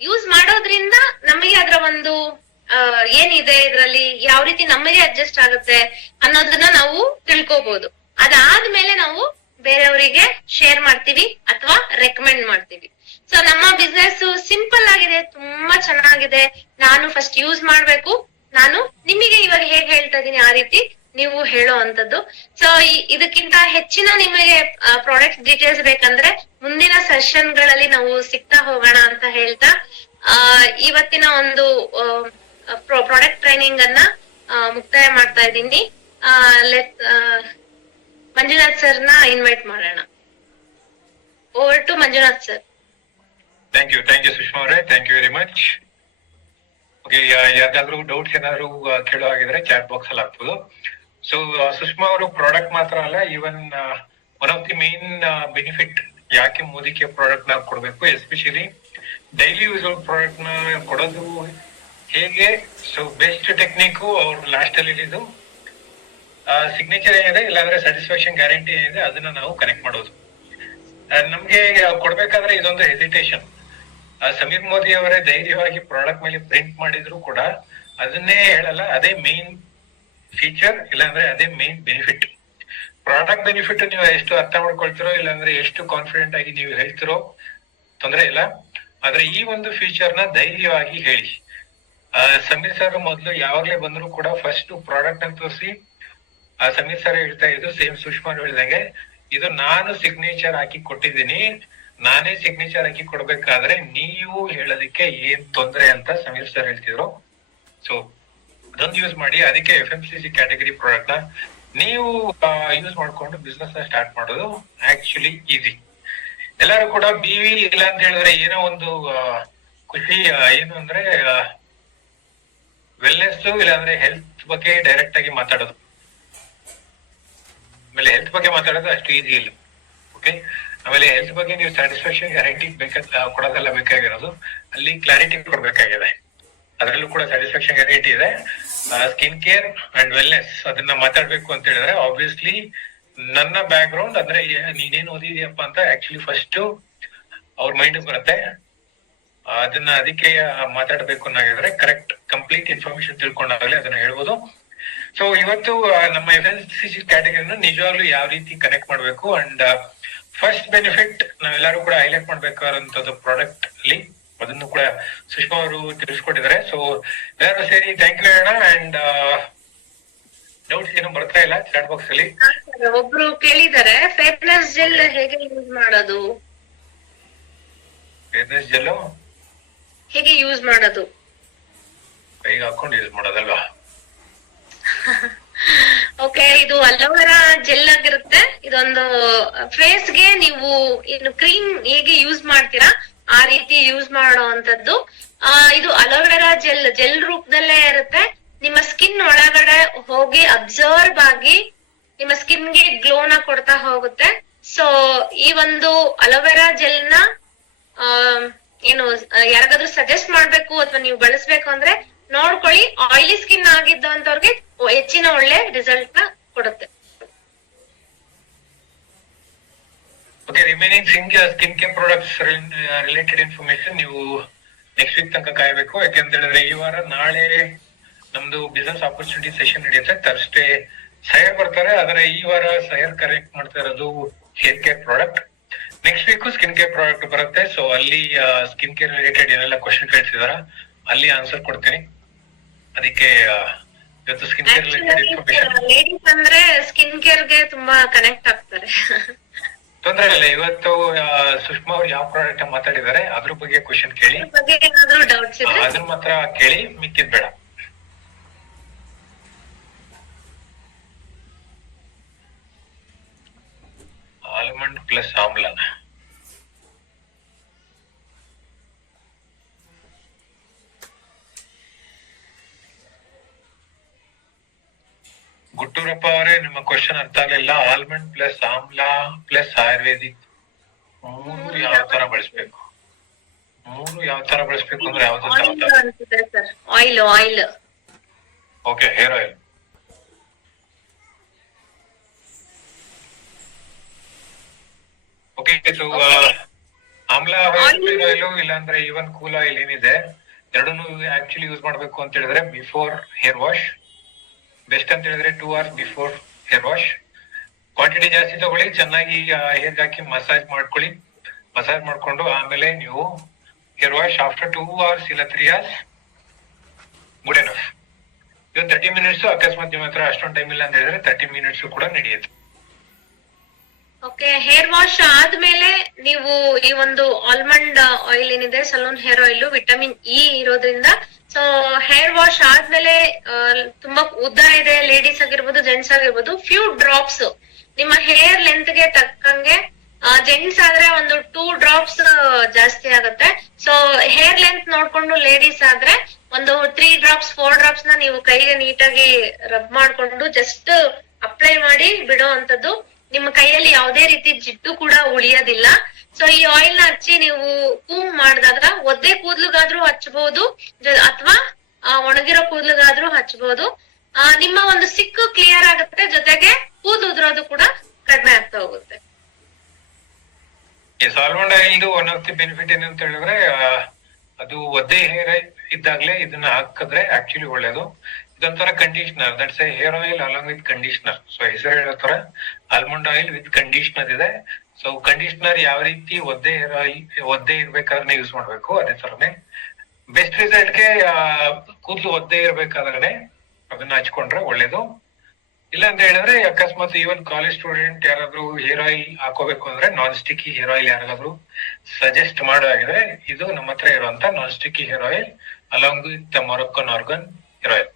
ಯೂಸ್ ಮಾಡೋದ್ರಿಂದ ನಮಗೆ ಅದರ ಒಂದು ಏನಿದೆ ಇದ್ರಲ್ಲಿ, ಯಾವ ರೀತಿ ನಮಗೆ ಅಡ್ಜಸ್ಟ್ ಆಗುತ್ತೆ ಅನ್ನೋದನ್ನ ನಾವು ತಿಳ್ಕೊಬಹುದು. ಅದಾದ್ಮೇಲೆ ನಾವು ಬೇರೆಯವರಿಗೆ ಶೇರ್ ಮಾಡ್ತೀವಿ ಅಥವಾ ರೆಕಮೆಂಡ್ ಮಾಡ್ತೀವಿ. ಸೊ ನಮ್ಮ ಬಿಸ್ನೆಸ್ ಸಿಂಪಲ್ ಆಗಿದೆ, ತುಂಬಾ ಚೆನ್ನಾಗಿದೆ. ನಾನು ಫಸ್ಟ್ ಯೂಸ್ ಮಾಡ್ಬೇಕು. ನಾನು ನಿಮಗೆ ಇವಾಗ ಹೇಗ್ ಹೇಳ್ತಾ ಇದೀನಿ ಆ ರೀತಿ ನೀವು ಹೇಳೋ ಅಂತದ್ದು. ಸೊ ಇದಕ್ಕಿಂತ ಹೆಚ್ಚಿನ ನಿಮಗೆ ಪ್ರಾಡಕ್ಟ್ ಡೀಟೇಲ್ಸ್ ಬೇಕಂದ್ರೆ ಮುಂದಿನ ಸೆಷನ್ ಗಳಲ್ಲಿ ನಾವು ಸಿಗ್ತಾ ಹೋಗೋಣ ಅಂತ ಹೇಳ್ತಾ ಇವತ್ತಿನ ಒಂದು ಪ್ರಾಡಕ್ಟ್ ಟ್ರೈನಿಂಗ್ ಅನ್ನ ಮುಕ್ತಾಯ ಮಾಡ್ತಾ ಇದ್ದೀನಿ. ಮಂಜುನಾಥ್ ಸರ್ನ ಇನ್ವೈಟ್ ಮಾಡೋಣ. Over to Manjunath sir. Thank you Sushma ಅವರೇ, thank you very much. Okay, ಯಾವ್ದಾದ್ರು ಡೌಟ್ಸ್ ಏನಾದ್ರು ಕೇಳೋ ಹಾಗಿದ್ರೆ ಚಾಟ್ ಬಾಕ್ಸ್ ಅಲ್ಲಿ ಹಾಕ್ಬೋದು. ಸೊ ಸುಷ್ಮಾ ಅವರು ಪ್ರಾಡಕ್ಟ್ ಮಾತ್ರ ಅಲ್ಲ, even one of the main benefit ಯಾಕೆ ಮೋದಿಕೆ ಪ್ರಾಡಕ್ಟ್ ನ ಕೊಡ್ಬೇಕು, ಎಸ್ಪೆಷಲಿ ಡೈಲಿ ಯೂಸ್ ಪ್ರಾಡಕ್ಟ್ ನ ಕೊಡೋದು ಹೇಗೆ. ಸೊ ಬೆಸ್ಟ್ ಟೆಕ್ನಿಕ್ ಅವ್ರು ಲಾಸ್ಟ್ ಅಲ್ಲಿ ಇದು ಸಿಗ್ನೇಚರ್ ಏನಿದೆ, ಇಲ್ಲಾಂದ್ರೆ ಸ್ಯಾಟಿಸ್ಫ್ಯಾಕ್ಷನ್ ಗ್ಯಾರಂಟಿ ಏನಿದೆ ಅದನ್ನ ನಾವು ಕನೆಕ್ಟ್ ಮಾಡೋದು. ನಮ್ಗೆ ಕೊಡ್ಬೇಕಾದ್ರೆ ಇದೊಂದು ಹೆಸಿಟೇಷನ್. ಸಮೀರ್ ಮೋದಿ ಅವರೇ ಧೈರ್ಯವಾಗಿ ಪ್ರಾಡಕ್ಟ್ ಮೇಲೆ ಪ್ರಿಂಟ್ ಮಾಡಿದ್ರು ಕೂಡ ಅದನ್ನೇ ಹೇಳಲ್ಲ, ಅದೇ ಮೇನ್ ಫೀಚರ್, ಇಲ್ಲಾಂದ್ರೆ ಅದೇ ಮೇನ್ ಬೆನಿಫಿಟ್. ಪ್ರಾಡಕ್ಟ್ ಬೆನಿಫಿಟ್ ನೀವು ಎಷ್ಟು ಅರ್ಥ ಮಾಡ್ಕೊಳ್ತಿರೋ, ಇಲ್ಲಾಂದ್ರೆ ಎಷ್ಟು ಕಾನ್ಫಿಡೆಂಟ್ ಆಗಿ ನೀವು ಹೇಳ್ತಿರೋ ತೊಂದರೆ ಇಲ್ಲ, ಆದ್ರೆ ಈ ಒಂದು ಫೀಚರ್ ನ ಧೈರ್ಯವಾಗಿ ಹೇಳಿ. ಸಮೀರ್ ಸರ್ ಮೊದ್ಲು ಯಾವಾಗ್ಲೇ ಬಂದ್ರು ಕೂಡ ಫಸ್ಟ್ ಪ್ರಾಡಕ್ಟ್ ಅನ್ನು ತೋರಿಸಿ, ಸಮೀರ್ ಸರ್ ಹೇಳ್ತಾ ಇದ್ದು ಸೇಮ್ ಸುಷ್ಮಾ ಹೇಳಿದಂಗೆ, ಇದು ನಾನು ಸಿಗ್ನೇಚರ್ ಹಾಕಿ ಕೊಟ್ಟಿದ್ದೀನಿ, ನಾನೇ ಸಿಗ್ನೇಚರ್ ಹಾಕಿ ಕೊಡ್ಬೇಕಾದ್ರೆ ನೀವು ಹೇಳೋದಕ್ಕೆ ಏನ್ ತೊಂದ್ರೆ ಅಂತ ಸಮೀರ್ ಸರ್ ಹೇಳ್ತಿದ್ರು. ಸೊ ಅದೊಂದು ಯೂಸ್ ಮಾಡಿ. ಅದಕ್ಕೆ FMCG ಕ್ಯಾಟಗರಿ ಪ್ರಾಡಕ್ಟ್ ನ ನೀವು ಯೂಸ್ ಮಾಡ್ಕೊಂಡು ಬಿಸ್ನೆಸ್ ನ ಸ್ಟಾರ್ಟ್ ಮಾಡೋದು ಆಕ್ಚುಲಿ ಈಸಿ. ಎಲ್ಲರೂ ಕೂಡ BV ಇಲ್ಲ ಅಂತ ಹೇಳಿದ್ರೆ ಏನೋ ಒಂದು ಖುಷಿ, ಏನು ಅಂದ್ರೆ ವೆಲ್ನೆಸ್ ಇಲ್ಲಾಂದ್ರೆ ಹೆಲ್ತ್ ಬಗ್ಗೆ ಡೈರೆಕ್ಟ್ ಆಗಿ ಮಾತಾಡೋದು. ಆಮೇಲೆ ಹೆಲ್ತ್ ಬಗ್ಗೆ ಮಾತಾಡೋದು ಅಷ್ಟು ಈಸಿ ಇಲ್ಲ. ಓಕೆ, ಆಮೇಲೆ ಹೆಲ್ತ್ ಬಗ್ಗೆ ನೀವು ಸ್ಯಾಟಿಸ್ಫ್ಯಾಕ್ಷನ್ ಗ್ಯಾರಂಟಿ ಕೊಡೋದೆಲ್ಲ ಬೇಕಾಗಿರೋದು, ಅಲ್ಲಿ ಕ್ಲಾರಿಟಿ ಕೊಡ್ಬೇಕಾಗಿದೆ. ಅದರಲ್ಲೂ ಕೂಡ ಸ್ಯಾಟಿಸ್ಫ್ಯಾಕ್ಷನ್ ಗ್ಯಾರಂಟಿ ಇದೆ. ಸ್ಕಿನ್ ಕೇರ್ ಅಂಡ್ ವೆಲ್ನೆಸ್ ಅದನ್ನ ಮಾತಾಡ್ಬೇಕು ಅಂತ ಹೇಳಿದ್ರೆ ಆಬ್ವಿಯಸ್ಲಿ ನನ್ನ ಬ್ಯಾಕ್ ಗ್ರೌಂಡ್ ಅಂದ್ರೆ ನೀನೇನ್ ಓದಿದ್ಯಪ್ಪ ಅಂತ ಆಕ್ಚುಲಿ ಫಸ್ಟ್ ಅವ್ರ ಮೈಂಡ್ ಬರುತ್ತೆ. ಅದನ್ನ ಅದಕ್ಕೆ ಮಾತಾಡ್ಬೇಕು ಅನ್ನೋದಿದ್ರೆ ಕರೆಕ್ಟ್ ಕಂಪ್ಲೀಟ್ ಇನ್ಫಾರ್ಮೇಶನ್ ತಿಳ್ಕೊಂಡಾಗಲೇ ಅದನ್ನ ಹೇಳ್ಬೋದು. ಸೊ ಇವತ್ತು ನಮ್ಮ FMCG ಕ್ಯಾಟಗರಿನ ನಿಜವಾಗ್ಲೂ ಯಾವ ರೀತಿ ಕನೆಕ್ಟ್ ಮಾಡ್ಬೇಕು ಅಂಡ್ ಫಸ್ಟ್ ಬೆನಿಫಿಟ್ ನಾವೆಲ್ಲರೂ ಕೂಡ ಹೈಲೈಟ್ ಮಾಡ್ಬೇಕಾದಂತದ್ದು ಪ್ರಾಡಕ್ಟ್ ಅಲ್ಲಿ, ಅದನ್ನು ಕೂಡ ಸುಷ್ಮಾ ಅವರು ತಿಳಿಸ್ಕೊಟ್ಟಿದ್ದಾರೆ. ಸೊ ಎಲ್ಲರೂ ಸೇರಿ ಥ್ಯಾಂಕ್ ಯು ಹೇಳೋಣ. ಅಂಡ್ ಡೌಟ್ಸ್ ಏನು ಬರ್ತಾ ಇಲ್ಲ ಚಾಟ್ ಬಾಕ್ಸ್ ಅಲ್ಲಿ. ಒಬ್ರು ಕೇಳಿದ್ದಾರೆ ಫೇರ್ನೆಸ್ ಜೆಲ್ ಹೇಗೆ ಯೂಸ್ ಮಾಡೋದು, ಫೇರ್ನೆಸ್ ಜೆಲ್ ಹೇಗೆ ಯೂಸ್ ಮಾಡೋದು, ಕೈಗೆ ಹಾಕೊಂಡು ಯೂಸ್ ಮಾಡೋದಲ್ವಾ? ಓಕೆ, ಇದು ಅಲೋವೆರಾ ಜೆಲ್ ಆಗಿರುತ್ತೆ. ಇದೊಂದು ಫೇಸ್ ಗೆ ನೀವು ಇನ್ನು ಕ್ರೀಮ್ ಹೇಗೆ ಯೂಸ್ ಮಾಡ್ತೀರಾ ಆ ರೀತಿ ಯೂಸ್ ಮಾಡುವಂತದ್ದು. ಇದು ಅಲೋವೆರಾ ಜೆಲ್ ರೂಪದಲ್ಲೇ ಇರುತ್ತೆ. ನಿಮ್ಮ ಸ್ಕಿನ್ ಒಳಗಡೆ ಹೋಗಿ ಅಬ್ಸರ್ವ್ ಆಗಿ ನಿಮ್ಮ ಸ್ಕಿನ್ ಗೆ ಗ್ಲೋನ ಕೊಡ್ತಾ ಹೋಗುತ್ತೆ. ಸೊ ಈ ಒಂದು ಅಲೋವೆರಾ ಜೆಲ್ ನ ಏನು ಯಾರಿಗಾದ್ರೂ ಸಜೆಸ್ಟ್ ಮಾಡ್ಬೇಕು ಅಥವಾ ನೀವು ಬಳಸ್ಬೇಕು ಅಂದ್ರೆ ನೋಡ್ಕೊಳ್ಳಿ. ಆಯಿಲಿ ಸ್ಕಿನ್ ಆಗಿದ್ದಂತವ್ರಿಗೆ ಹೆಚ್ಚಿನ ಒಳ್ಳೆ ರಿಸಲ್ಟ್ ನ ಕೊಡುತ್ತೆ. Okay, remaining skin care products related information ನೀವು ನೆಕ್ಸ್ಟ್ ವೀಕ್ ತನಕ ಕಾಯಬೇಕು. ಯಾಕೆಂತ ಹೇಳಿದ್ರೆ ಈ ವಾರ ನಾಳೆ ನಮ್ದು ಬಿಸಿನೆಸ್ ಆಪರ್ಚುನಿಟಿ ಸೆಷನ್ ನಡೆಯುತ್ತೆ. ಥರ್ಸ್ಡೇ ಸೈರ್ ಬರ್ತಾರೆ, ಆದ್ರೆ ಈ ವಾರ ಸೈರ್ ಕರೆಕ್ಟ್ ಮಾಡ್ತಾ ಇರೋದು hair care product. Next week skin care product ಬರುತ್ತೆ. ಸೊ ಅಲ್ಲಿ ಸ್ಕಿನ್ ಕೇರ್ ರಿಲೇಟೆಡ್ ಏನೆಲ್ಲ ಕ್ವಶನ್ ಕೇಳ್ತಿದಾರ ಅಲ್ಲಿ ಆನ್ಸರ್ ಕೊಡ್ತೀನಿ. ಅದಕ್ಕೆ ಇವತ್ತು skin care related information ladies ಅಂದ್ರೆ ಸ್ಕಿನ್ ಕೇರ್ ಗೆ ತುಂಬಾ ಕನೆಕ್ಟ್ ಆಗ್ತಾರೆ. ತೊಂದ್ರೆ ಇಲ್ಲ. ಇವತ್ತು ಸುಷ್ಮಾ ಅವ್ರು ಯಾವ ಪ್ರಾಡಕ್ಟ್ ಮಾತಾಡಿದ್ದಾರೆ ಅದ್ರ ಬಗ್ಗೆ ಕ್ವಶನ್ ಕೇಳಿ, ಏನಾದ್ರು ಡೌಟ್ಸ್ ಇದ್ರೆ ಅದನ್ನ ಮಾತ್ರ ಕೇಳಿ, ಮಿಕ್ಕಿದ್ ಬೇಡ. ಆಲ್ಮಂಡ್ ಪ್ಲಸ್ ಆಮ್ಲ, ಗುಟ್ಟೂರಪ್ಪ ಅವರೇ ನಿಮ್ಮ ಕ್ವಶನ್ ಅರ್ಥ ಆಗಲಿಲ್ಲ. ಆಲ್ಮಂಡ್ ಪ್ಲಸ್ ಆಮ್ಲ ಪ್ಲಸ್ ಆಯುರ್ವೇದಿಕ್ ಮೂರು ಯಾವ ತರ ಬಳಸ್ಬೇಕು? ಅಂದ್ರೆ ಯಾವ್ದು? Oil. Okay, hair oil. Okay, so ಆಮ್ಲ ಆಯಿಲ್ ಇಲ್ಲಾಂದ್ರೆ ಈವನ್ ಕೂಲ್ ಆಯಿಲ್ ಏನಿದೆ ಎರಡನ್ನೂ ಆಕ್ಚುಲಿ ಯೂಸ್ ಮಾಡ್ಬೇಕು ಅಂತ ಹೇಳಿದ್ರೆ ಬಿಫೋರ್ ಹೇರ್ ವಾಶ್ ಬೆಸ್ಟ್ ಅಂತ ಹೇಳಿದ್ರೆ 2 hours before hair wash. Quantity ಜಾಸ್ತಿ ತಗೊಳ್ಳಿ, ಚೆನ್ನಾಗಿ ಹೇರ್ ಹಾಕಿ ಮಸಾಜ್ ಮಾಡ್ಕೊಳ್ಳಿ. ಮಸಾಜ್ ಮಾಡ್ಕೊಂಡು ಆಮೇಲೆ ನೀವು ಹೇರ್ ವಾಶ್ ಆಫ್ಟರ್ 2 hours ಇಲ್ಲ 3 hours ಗುಡ್ ಎನಫ್. ಇದು 30 minutes. ಅಕಸ್ಮಾತ್ ನಿಮ್ಮ ಹತ್ರ ಅಷ್ಟೊಂದು ಟೈಮ್ ಇಲ್ಲ ಅಂತ ಹೇಳಿದ್ರೆ 30 minutes ಕೂಡ ನಡೆಯುತ್ತೆ. ಓಕೆ, ಹೇರ್ ವಾಶ್ ಆದ್ಮೇಲೆ ನೀವು ಈ ಒಂದು ಆಲ್ಮಂಡ್ ಆಯಿಲ್ ಏನಿದೆ, salon hair oil, vitamin E ಇರೋದ್ರಿಂದ ಸೊ ಹೇರ್ ವಾಶ್ ಆದ್ಮೇಲೆ ತುಂಬಾ ಉದ್ದ ಇದೆ ಲೇಡೀಸ್ ಆಗಿರ್ಬೋದು ಜೆಂಟ್ಸ್ ಆಗಿರ್ಬೋದು, ಫ್ಯೂ ಡ್ರಾಪ್ಸ್ ನಿಮ್ಮ ಹೇರ್ ಲೆಂತ್ ಗೆ ತಕ್ಕಂಗೆ ಜೆಂಟ್ಸ್ ಆದ್ರೆ ಒಂದು 2 ಡ್ರಾಪ್ಸ್ ಜಾಸ್ತಿ ಆಗುತ್ತೆ. ಸೊ ಹೇರ್ ಲೆಂತ್ ನೋಡ್ಕೊಂಡು ಲೇಡೀಸ್ ಆದ್ರೆ ಒಂದು 3 ಡ್ರಾಪ್ಸ್ 4 ಡ್ರಾಪ್ಸ್ ನ ನೀವು ಕೈಗೆ ನೀಟಾಗಿ ರಬ್ ಮಾಡ್ಕೊಂಡು ಜಸ್ಟ್ ಅಪ್ಲೈ ಮಾಡಿ ಬಿಡೋ ಅಂತದ್ದು. ನಿಮ್ಮ ಕೈಯಲ್ಲಿ ಯಾವುದೇ ರೀತಿ ಜಿಡ್ಡು ಕೂಡ ಉಳಿಯೋದಿಲ್ಲ. ಸೊ ಈ ಆಯಿಲ್ ನ ಹಚ್ಚಿ ನೀವು ಕೂಮ್ ಮಾಡಿದಾಗ ಒದ್ದೆ ಕೂದ್ಲಿಗಾದ್ರೂ ಹಚ್ಬಹುದು ಅಥವಾ ಒಣಗಿರೋ ಕೂದ್ಲಿಗಾದ್ರೂ ಹಚ್ಬಹುದು. ನಿಮ್ಮ ಒಂದು ಸಿಕ್ಕು ಕ್ಲಿಯರ್ ಆಗುತ್ತೆ, ಜೊತೆಗೆ ಕೂದಲು ಉದುರೋದು ಕೂಡ ಕಡಿಮೆ ಆಗ್ತಾ ಹೋಗುತ್ತೆ. Almond oil one of the benefit ಏನಂತ ಹೇಳಿದ್ರೆ ಅದು ಒದ್ದೆ ಹೇರ್ ಇದ್ದಾಗ್ಲೇ ಇದನ್ನ ಹಾಕಿದ್ರೆ ಆಕ್ಚುಲಿ ಒಳ್ಳೇದು. ಇದೊಂಥರ conditioner, that's A hair oil along with conditioner. So ಹೆಸರು ಹೇಳೋ ತರ ಆಲ್ಮಂಡ್ ಆಯಿಲ್ ವಿತ್ ಕಂಡೀಷನರ್ ಇದೆ. ಸೊ ಕಂಡೀಷನರ್ ಯಾವ ರೀತಿ ಒದ್ದೆ ಹೇರ್ ಆಯಿಲ್ ಒದ್ದೆ ಇರ್ಬೇಕಾದ್ರೆ ಯೂಸ್ ಮಾಡ್ಬೇಕು, ಅದೇ ತರನೇ ಬೆಸ್ಟ್ ರಿಸಲ್ಟ್ಗೆ ಕೂದಲು ಒದ್ದೆ ಇರ್ಬೇಕಾದ್ರೆ ಅದನ್ನ ಹಚ್ಕೊಂಡ್ರೆ ಒಳ್ಳೇದು. ಇಲ್ಲ ಅಂತ ಹೇಳಿದ್ರೆ ಅಕಸ್ಮಾತ್ ಈವನ್ ಕಾಲೇಜ್ ಸ್ಟೂಡೆಂಟ್ ಯಾರಾದ್ರೂ ಹೇರ್ ಆಯಿಲ್ ಹಾಕೋಬೇಕು ಅಂದ್ರೆ ನಾನ್ ಸ್ಟಿಕ್ಕಿ ಹೇರ್ ಆಯಿಲ್ ಯಾರಾದ್ರೂ ಸಜೆಸ್ಟ್ ಮಾಡೋದಾಗಿದ್ರೆ ಇದು ನಮ್ಮ ಹತ್ರ ಇರುವಂತ non sticky hair oil along with Moroccan argan hair oil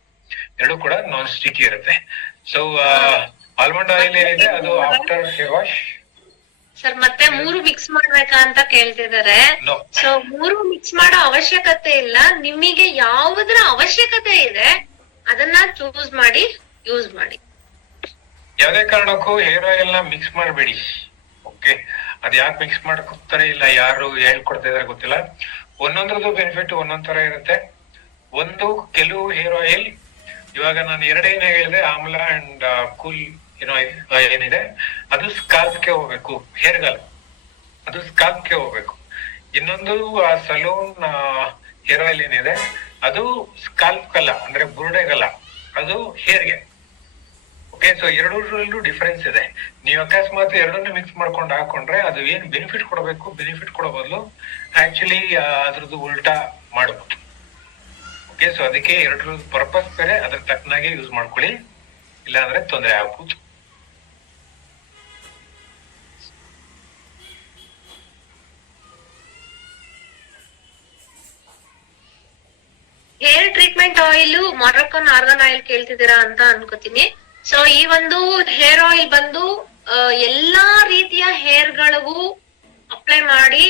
ಎರಡು ಕೂಡ ನಾನ್ ಸ್ಟಿಕ್ಕಿ ಇರುತ್ತೆ. ಸೊ ಆಲ್ಮಂಡ್ ಆಯಿಲ್ ಏನಿದೆ ಅದು ಆಫ್ಟರ್ ಹೇರ್ ವಾಶ್ ಸರ್ ಮತ್ತೆ 3 ಮಿಕ್ಸ್ ಮಾಡ್ಬೇಕಾ ಅಂತ ಕೇಳ್ತಿದ್ದಾರೆ. ಸೊ 3 ಮಿಕ್ಸ್ ಮಾಡೋ ಅವಶ್ಯಕತೆ ಇಲ್ಲ. ನಿಮಗೆ ಯಾವುದರ ಅವಶ್ಯಕತೆ ಇದೆ ಅದನ್ನ ಚೂಸ್ ಮಾಡಿ ಯೂಸ್ ಮಾಡಿ. ಯಾವ್ದೇ ಕಾರಣಕ್ಕೂ ಹೇರ್ ಆಯಿಲ್ ನ ಮಿಕ್ಸ್ ಮಾಡಬೇಡಿ. ಓಕೆ, ಅದ್ ಯಾಕೆ ಮಿಕ್ಸ್ ಮಾಡ್ಕೊತಾರೆ ಇಲ್ಲ ಯಾರು ಹೇಳ್ಕೊಡ್ತಾ ಇದಾರೆ ಗೊತ್ತಿಲ್ಲ. ಒಂದೊಂದ್ರದ್ದು ಬೆನಿಫಿಟ್ ಒಂದೊಂದ್ ತರ ಇರುತ್ತೆ. ಒಂದು ಕೆಲವು ಹೇರ್ ಆಯಿಲ್ ಇವಾಗ ನಾನು ಎರಡೇನ ಹೇಳಿದೆ, ಆಮ್ಲ ಅಂಡ್ ಕೂಲ್ ಏನಿದೆ ಅದು ಸ್ಕಾಲ್ಪ್ಗೆ ಹೋಗ್ಬೇಕು, ಹೇರ್ಗಲ್ ಅದು ಸ್ಕಾಲ್ಪ್ಗೆ ಹೋಗ್ಬೇಕು. ಇನ್ನೊಂದು ಸಲೂನ್ ಹೇರ್ ಆಯಿಲ್ ಏನಿದೆ ಅದು ಸ್ಕಾಲ್ಪ್ಗಲ್ಲ, ಅಂದ್ರೆ ಬುರುಡೆಗಲ್ಲ, ಅದು ಹೇರ್ಗೆ. ಓಕೆ, ಸೊ ಎರಡರಲ್ಲೂ ಡಿಫರೆನ್ಸ್ ಇದೆ. ನೀವು ಅಕಸ್ಮಾತ್ ಎರಡನ್ನು ಮಿಕ್ಸ್ ಮಾಡ್ಕೊಂಡು ಹಾಕೊಂಡ್ರೆ ಅದು ಏನ್ ಬೆನಿಫಿಟ್ ಕೊಡಬೇಕು, ಬೆನಿಫಿಟ್ ಕೊಡೋ ಬದಲು ಆಕ್ಚುಲಿ ಅದ್ರದ್ದು ಉಲ್ಟಾ ಮಾಡಬಹುದು. ಓಕೆ, ಸೊ ಅದಕ್ಕೆ ಎರಡರ ಪರ್ಪಸ್ ಬೇರೆ, ಅದ್ರ ತಕ್ಕನಾಗೆ ಯೂಸ್ ಮಾಡ್ಕೊಳ್ಳಿ, ಇಲ್ಲ ಅಂದ್ರೆ ತೊಂದರೆ ಆಗ್ಬೋದು. Hair treatment oil Moroccan argan oil ಕೇಳ್ತಿದ್ದೀರಾ ಅಂತ ಅನ್ಕೋತೀನಿ. ಸೊ ಈ ಒಂದು ಹೇರ್ ಆಯಿಲ್ ಬಂದು ಎಲ್ಲಾ ರೀತಿಯ ಹೇರ್ ಗಳಿಗೂ ಅಪ್ಲೈ ಮಾಡಿ,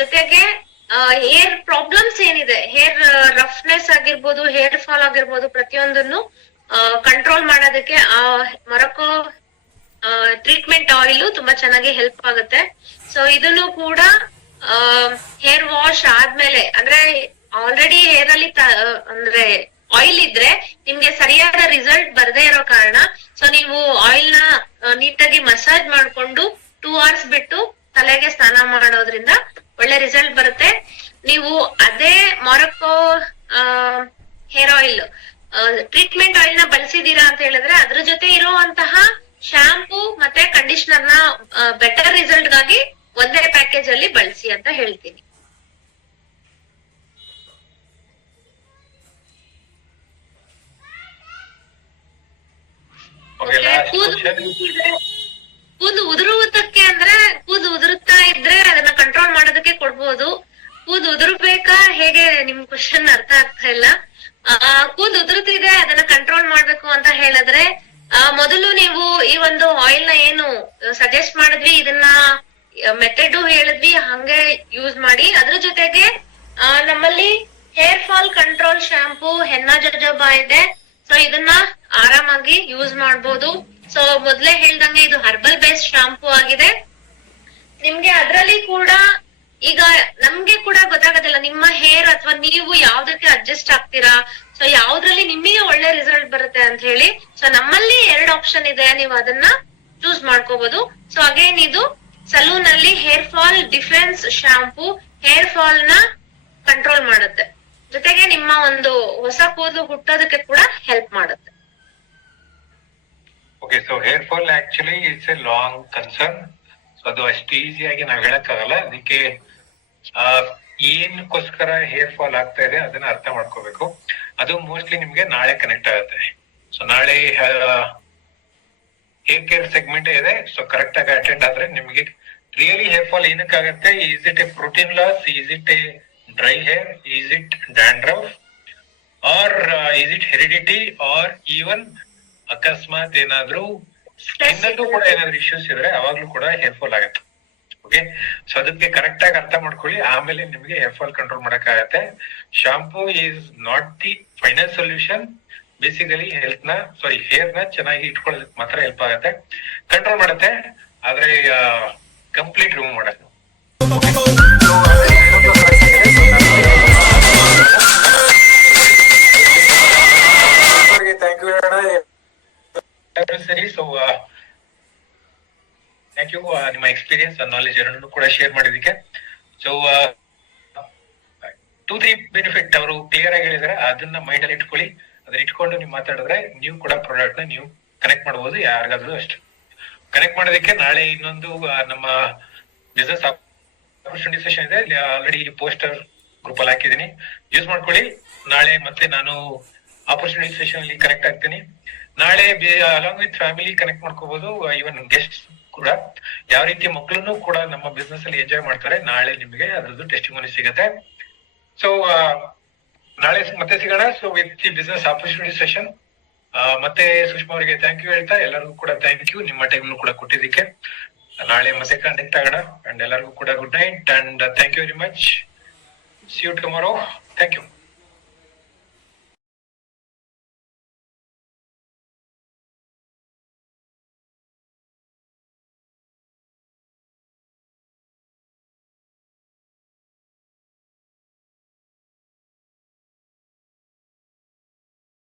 ಜೊತೆಗೆ ಹೇರ್ ಪ್ರಾಬ್ಲಮ್ಸ್ ಏನಿದೆ, ಹೇರ್ ರಫ್ನೆಸ್ ಆಗಿರ್ಬೋದು, ಹೇರ್ ಫಾಲ್ ಆಗಿರ್ಬೋದು, ಪ್ರತಿಯೊಂದನ್ನು ಕಂಟ್ರೋಲ್ ಮಾಡೋದಕ್ಕೆ ಆ ಮೊರೊಕ್ಕೋ ಟ್ರೀಟ್ಮೆಂಟ್ ಆಯಿಲ್ ತುಂಬಾ ಚೆನ್ನಾಗಿ ಹೆಲ್ಪ್ ಆಗುತ್ತೆ. ಸೊ ಇದನ್ನು ಕೂಡ ಹೇರ್ ವಾಶ್ ಆದ್ಮೇಲೆ, ಅಂದ್ರೆ ಆಲ್ರೆಡಿ ಹೇರ್ ಅಲ್ಲಿ ಅಂದ್ರೆ ಆಯಿಲ್ ಇದ್ರೆ ನಿಮ್ಗೆ ಸರಿಯಾದ ರಿಸಲ್ಟ್ ಬರದೇ ಇರೋ ಕಾರಣ ಸೊ ನೀವು ಆಯಿಲ್ ನ ನೀಟಾಗಿ ಮಸಾಜ್ ಮಾಡ್ಕೊಂಡು 2 hours ಬಿಟ್ಟು ತಲೆಗೆ ಸ್ನಾನ ಮಾಡೋದ್ರಿಂದ ಒಳ್ಳೆ ರಿಸಲ್ಟ್ ಬರುತ್ತೆ. ನೀವು ಅದೇ ಮೊರೊಕ್ಕೋ ಹೇರ್ ಆಯಿಲ್ ಟ್ರೀಟ್ಮೆಂಟ್ ಆಯಿಲ್ ನ ಬಳಸಿದೀರಾ ಅಂತ ಹೇಳಿದ್ರೆ ಅದ್ರ ಜೊತೆ ಇರುವಂತಹ ಶಾಂಪೂ ಮತ್ತೆ ಕಂಡೀಷನರ್ ನ ಬೆಟರ್ ರಿಸಲ್ಟ್ ಗಾಗಿ ಒಂದೇ ಪ್ಯಾಕೇಜ್ ಅಲ್ಲಿ ಬಳಸಿ ಅಂತ ಹೇಳ್ತೀನಿ. ಕೂದಲು ಉದುರುವುದಕ್ಕೆ ಅಂದ್ರೆ ಕೂದಲು ಉದುರುತ್ತಾ ಇದ್ರೆ ಅದನ್ನ ಕಂಟ್ರೋಲ್ ಮಾಡೋದಕ್ಕೆ ಕೊಡ್ಬೋದು. ಕೂದಲು ಉದುರ್ಬೇಕಾ ಹೇಗೆ, ನಿಮ್ ಕ್ವಶನ್ ಅರ್ಥ ಆಗ್ತಾ ಇಲ್ಲ. ಕೂದಲು ಉದುರುತ್ತಿದೆ ಅದನ್ನ ಕಂಟ್ರೋಲ್ ಮಾಡ್ಬೇಕು ಅಂತ ಹೇಳಿದ್ರೆ ಮೊದಲು ನೀವು ಈ ಒಂದು ಆಯಿಲ್ ನ ಏನು ಸಜೆಸ್ಟ್ ಮಾಡಿದ್ವಿ, ಇದನ್ನ ಮೆಥಡ್ ಹೇಳಿದ್ವಿ, ಹಂಗೆ ಯೂಸ್ ಮಾಡಿ. ಅದ್ರ ಜೊತೆಗೆ ನಮ್ಮಲ್ಲಿ hair fall control shampoo henna jojoba ಇದೆ. ಸೊ ಇದನ್ನ ಆರಾಮಾಗಿ ಯೂಸ್ ಮಾಡ್ಬೋದು. ಸೊ ಮೊದ್ಲೇ ಹೇಳ್ದಂಗೆ ಇದು ಹರ್ಬಲ್ ಬೇಸ್ಡ್ ಶಾಂಪೂ ಆಗಿದೆ. ನಿಮ್ಗೆ ಅದ್ರಲ್ಲಿ ಕೂಡ ಈಗ ನಮ್ಗೆ ಕೂಡ ಗೊತ್ತಾಗೋದಿಲ್ಲ ನಿಮ್ಮ ಹೇರ್ ಅಥವಾ ನೀವು ಯಾವ್ದಕ್ಕೆ ಅಡ್ಜಸ್ಟ್ ಆಗ್ತೀರಾ, ಸೊ ಯಾವ್ದ್ರಲ್ಲಿ ನಿಮಗೆ ಒಳ್ಳೆ ರಿಸಲ್ಟ್ ಬರುತ್ತೆ ಅಂತ ಹೇಳಿ. ಸೊ ನಮ್ಮಲ್ಲಿ 2 ಆಪ್ಷನ್ ಇದೆ, ನೀವು ಅದನ್ನ ಚೂಸ್ ಮಾಡ್ಕೋಬಹುದು. ಸೊ ಅಗೇನ್ ಇದು ಸಲೂನ್ ಅಲ್ಲಿ hair fall defence shampoo hair fall ನ ಕಂಟ್ರೋಲ್ ಮಾಡುತ್ತೆ, ಜೊತೆಗೆ ನಿಮ್ಮ ಒಂದು ಹೊಸ ಕೂದಲು ಹುಟ್ಟೋದಕ್ಕೆ ಕೂಡ ಹೆಲ್ಪ್ ಮಾಡುತ್ತೆ. Okay, so hair fall actually it's A long concern. So ಅದು ಅಷ್ಟು ಈಸಿಯಾಗಿ ನಾವ್ ಹೇಳಕ್ಕಾಗಲ್ಲ. ಅದಕ್ಕೆ ಏನಕ್ಕೋಸ್ಕರ ಹೇರ್ ಫಾಲ್ ಆಗ್ತಾ ಇದೆ ಅದನ್ನ ಅರ್ಥ ಮಾಡ್ಕೋಬೇಕು. ಅದು ಮೋಸ್ಟ್ಲಿ ನಿಮ್ಗೆ ನಾಳೆ ಕನೆಕ್ಟ್ ಆಗುತ್ತೆ. ಸೊ ನಾಳೆ ಹೇರ್ ಕೇರ್ ಸೆಗ್ಮೆಂಟ್ ಇದೆ. ಸೊ ಕರೆಕ್ಟ್ ಆಗಿ ಅಟೆಂಡ್ ಆದ್ರೆ ನಿಮ್ಗೆ ರಿಯಲಿ ಹೇರ್ ಫಾಲ್ ಏನಕ್ಕಾಗತ್ತೆ, is it a protein loss, is it a dry hair, is it dandruff, or is it heredity, or even ಅಕಸ್ಮಾತ್ ಏನಾದ್ರೂ ಸ್ಕಿನ್ ಅಲ್ಲೂ ಕೂಡ ಏನಾದ್ರು ಇಶ್ಯೂಸ್ ಇದ್ರೆ ಅವಾಗ್ಲೂ ಕೂಡ ಹೇರ್ ಫಾಲ್ ಆಗುತ್ತೆ. ಓಕೆ, ಸೊ ಅದಕ್ಕೆ ಕರೆಕ್ಟ್ ಆಗಿ ಅರ್ಥ ಮಾಡ್ಕೊಳ್ಳಿ, ಆಮೇಲೆ ನಿಮಗೆ ಹೇರ್ ಫಾಲ್ ಕಂಟ್ರೋಲ್ ಮಾಡಕ್ಕಾಗತ್ತೆ. Shampoo is not the final solution. Basically hair ನ ಚೆನ್ನಾಗಿ ಇಟ್ಕೊಳ್ಳೋದಕ್ಕೆ ಮಾತ್ರ ಹೆಲ್ಪ್ ಆಗುತ್ತೆ, ಕಂಟ್ರೋಲ್ ಮಾಡುತ್ತೆ, ಆದ್ರೆ ಕಂಪ್ಲೀಟ್ ರಿಮೂವ್ ಮಾಡಕ್ಕೆ. ಸರಿ, ಸೊ ಥ್ಯಾಂಕ್ ಯು ನಿಮ್ಮ ಎಕ್ಸ್ಪೀರಿಯನ್ಸ್ ನಾಲೆಜ್ ಎರಡನ್ನೂ ಕೂಡ ಶೇರ್ ಮಾಡಿದಕ್ಕೆ. ಸೊ 2-3 ಬೆನಿಫಿಟ್ ಅವರು ಕ್ಲಿಯರ್ ಆಗಿ ಹೇಳಿದಾರೆ, ಅದನ್ನ ಮೈಂಡ್ ಅಲ್ಲಿ ಇಟ್ಕೊಳ್ಳಿ. ಅದನ್ನ ಇಟ್ಕೊಂಡು ನೀವು ಮಾತಾಡಿದ್ರೆ ನೀವು ಕೂಡ ಪ್ರಾಡಕ್ಟ್ ನ ನೀವು ಕನೆಕ್ಟ್ ಮಾಡಬಹುದು, ಯಾರಿಗಾದ್ರೂ ಅಷ್ಟೇ. ಕನೆಕ್ಟ್ ಮಾಡೋದಕ್ಕೆ ನಾಳೆ ಇನ್ನೊಂದು ನಮ್ಮ ಬಿಸ್ನೆಸ್ ಆಪರ್ಚುನಿಟಿ ಸೆಷನ್ ಇದೆ, ಆಲ್ರೆಡಿ ಪೋಸ್ಟರ್ ಗ್ರೂಪ್ ಅಲ್ಲಿ ಹಾಕಿದೀನಿ, ಯೂಸ್ ಮಾಡ್ಕೊಳ್ಳಿ. ನಾಳೆ ಮತ್ತೆ ನಾನು ಆಪರ್ಚುನಿಟಿ ಸೆಷನ್ ಅಲ್ಲಿ ಕನೆಕ್ಟ್ ಆಗ್ತೀನಿ. ನಾಳೆ ಅಲಾಂಗ್ ವಿತ್ ಫ್ಯಾಮಿಲಿ ಕನೆಕ್ಟ್ ಮಾಡ್ಕೋಬಹುದು, ಇವನ್ ಗೆಸ್ಟ್ ಕೂಡ ಯಾವ ರೀತಿ ಮಕ್ಕಳನ್ನು ಕೂಡ ನಮ್ಮ ಬಿಸ್ನೆಸ್ ಅಲ್ಲಿ ಎಂಜಾಯ್ ಮಾಡ್ತಾರೆ. ನಾಳೆ ನಿಮಗೆ ಅದ್ರದ್ದು ಟೆಸ್ಟಿಮೋನಿ ಸಿಗುತ್ತೆ. ಸೊ ನಾಳೆ ಮತ್ತೆ ಸಿಗೋಣ. So with the business opportunity session. ಮತ್ತೆ ಸುಷ್ಮಾ ಅವರಿಗೆ ಥ್ಯಾಂಕ್ ಯು ಹೇಳ್ತಾ, ಎಲ್ಲರಿಗೂ ಕೂಡ ಥ್ಯಾಂಕ್ ಯು ನಿಮ್ಮ ಟೈಮ್ ಕೂಡ ಕೊಟ್ಟಿದ್ದಕ್ಕೆ. ನಾಳೆ ಮತ್ತೆ ಕಾಂಟ್ಯಾಕ್ಟ್ ಆಗೋಣ. ಅಂಡ್ ಎಲ್ಲರಿಗೂ ಕೂಡ good night and thank you very much. See you tomorrow. Thank you.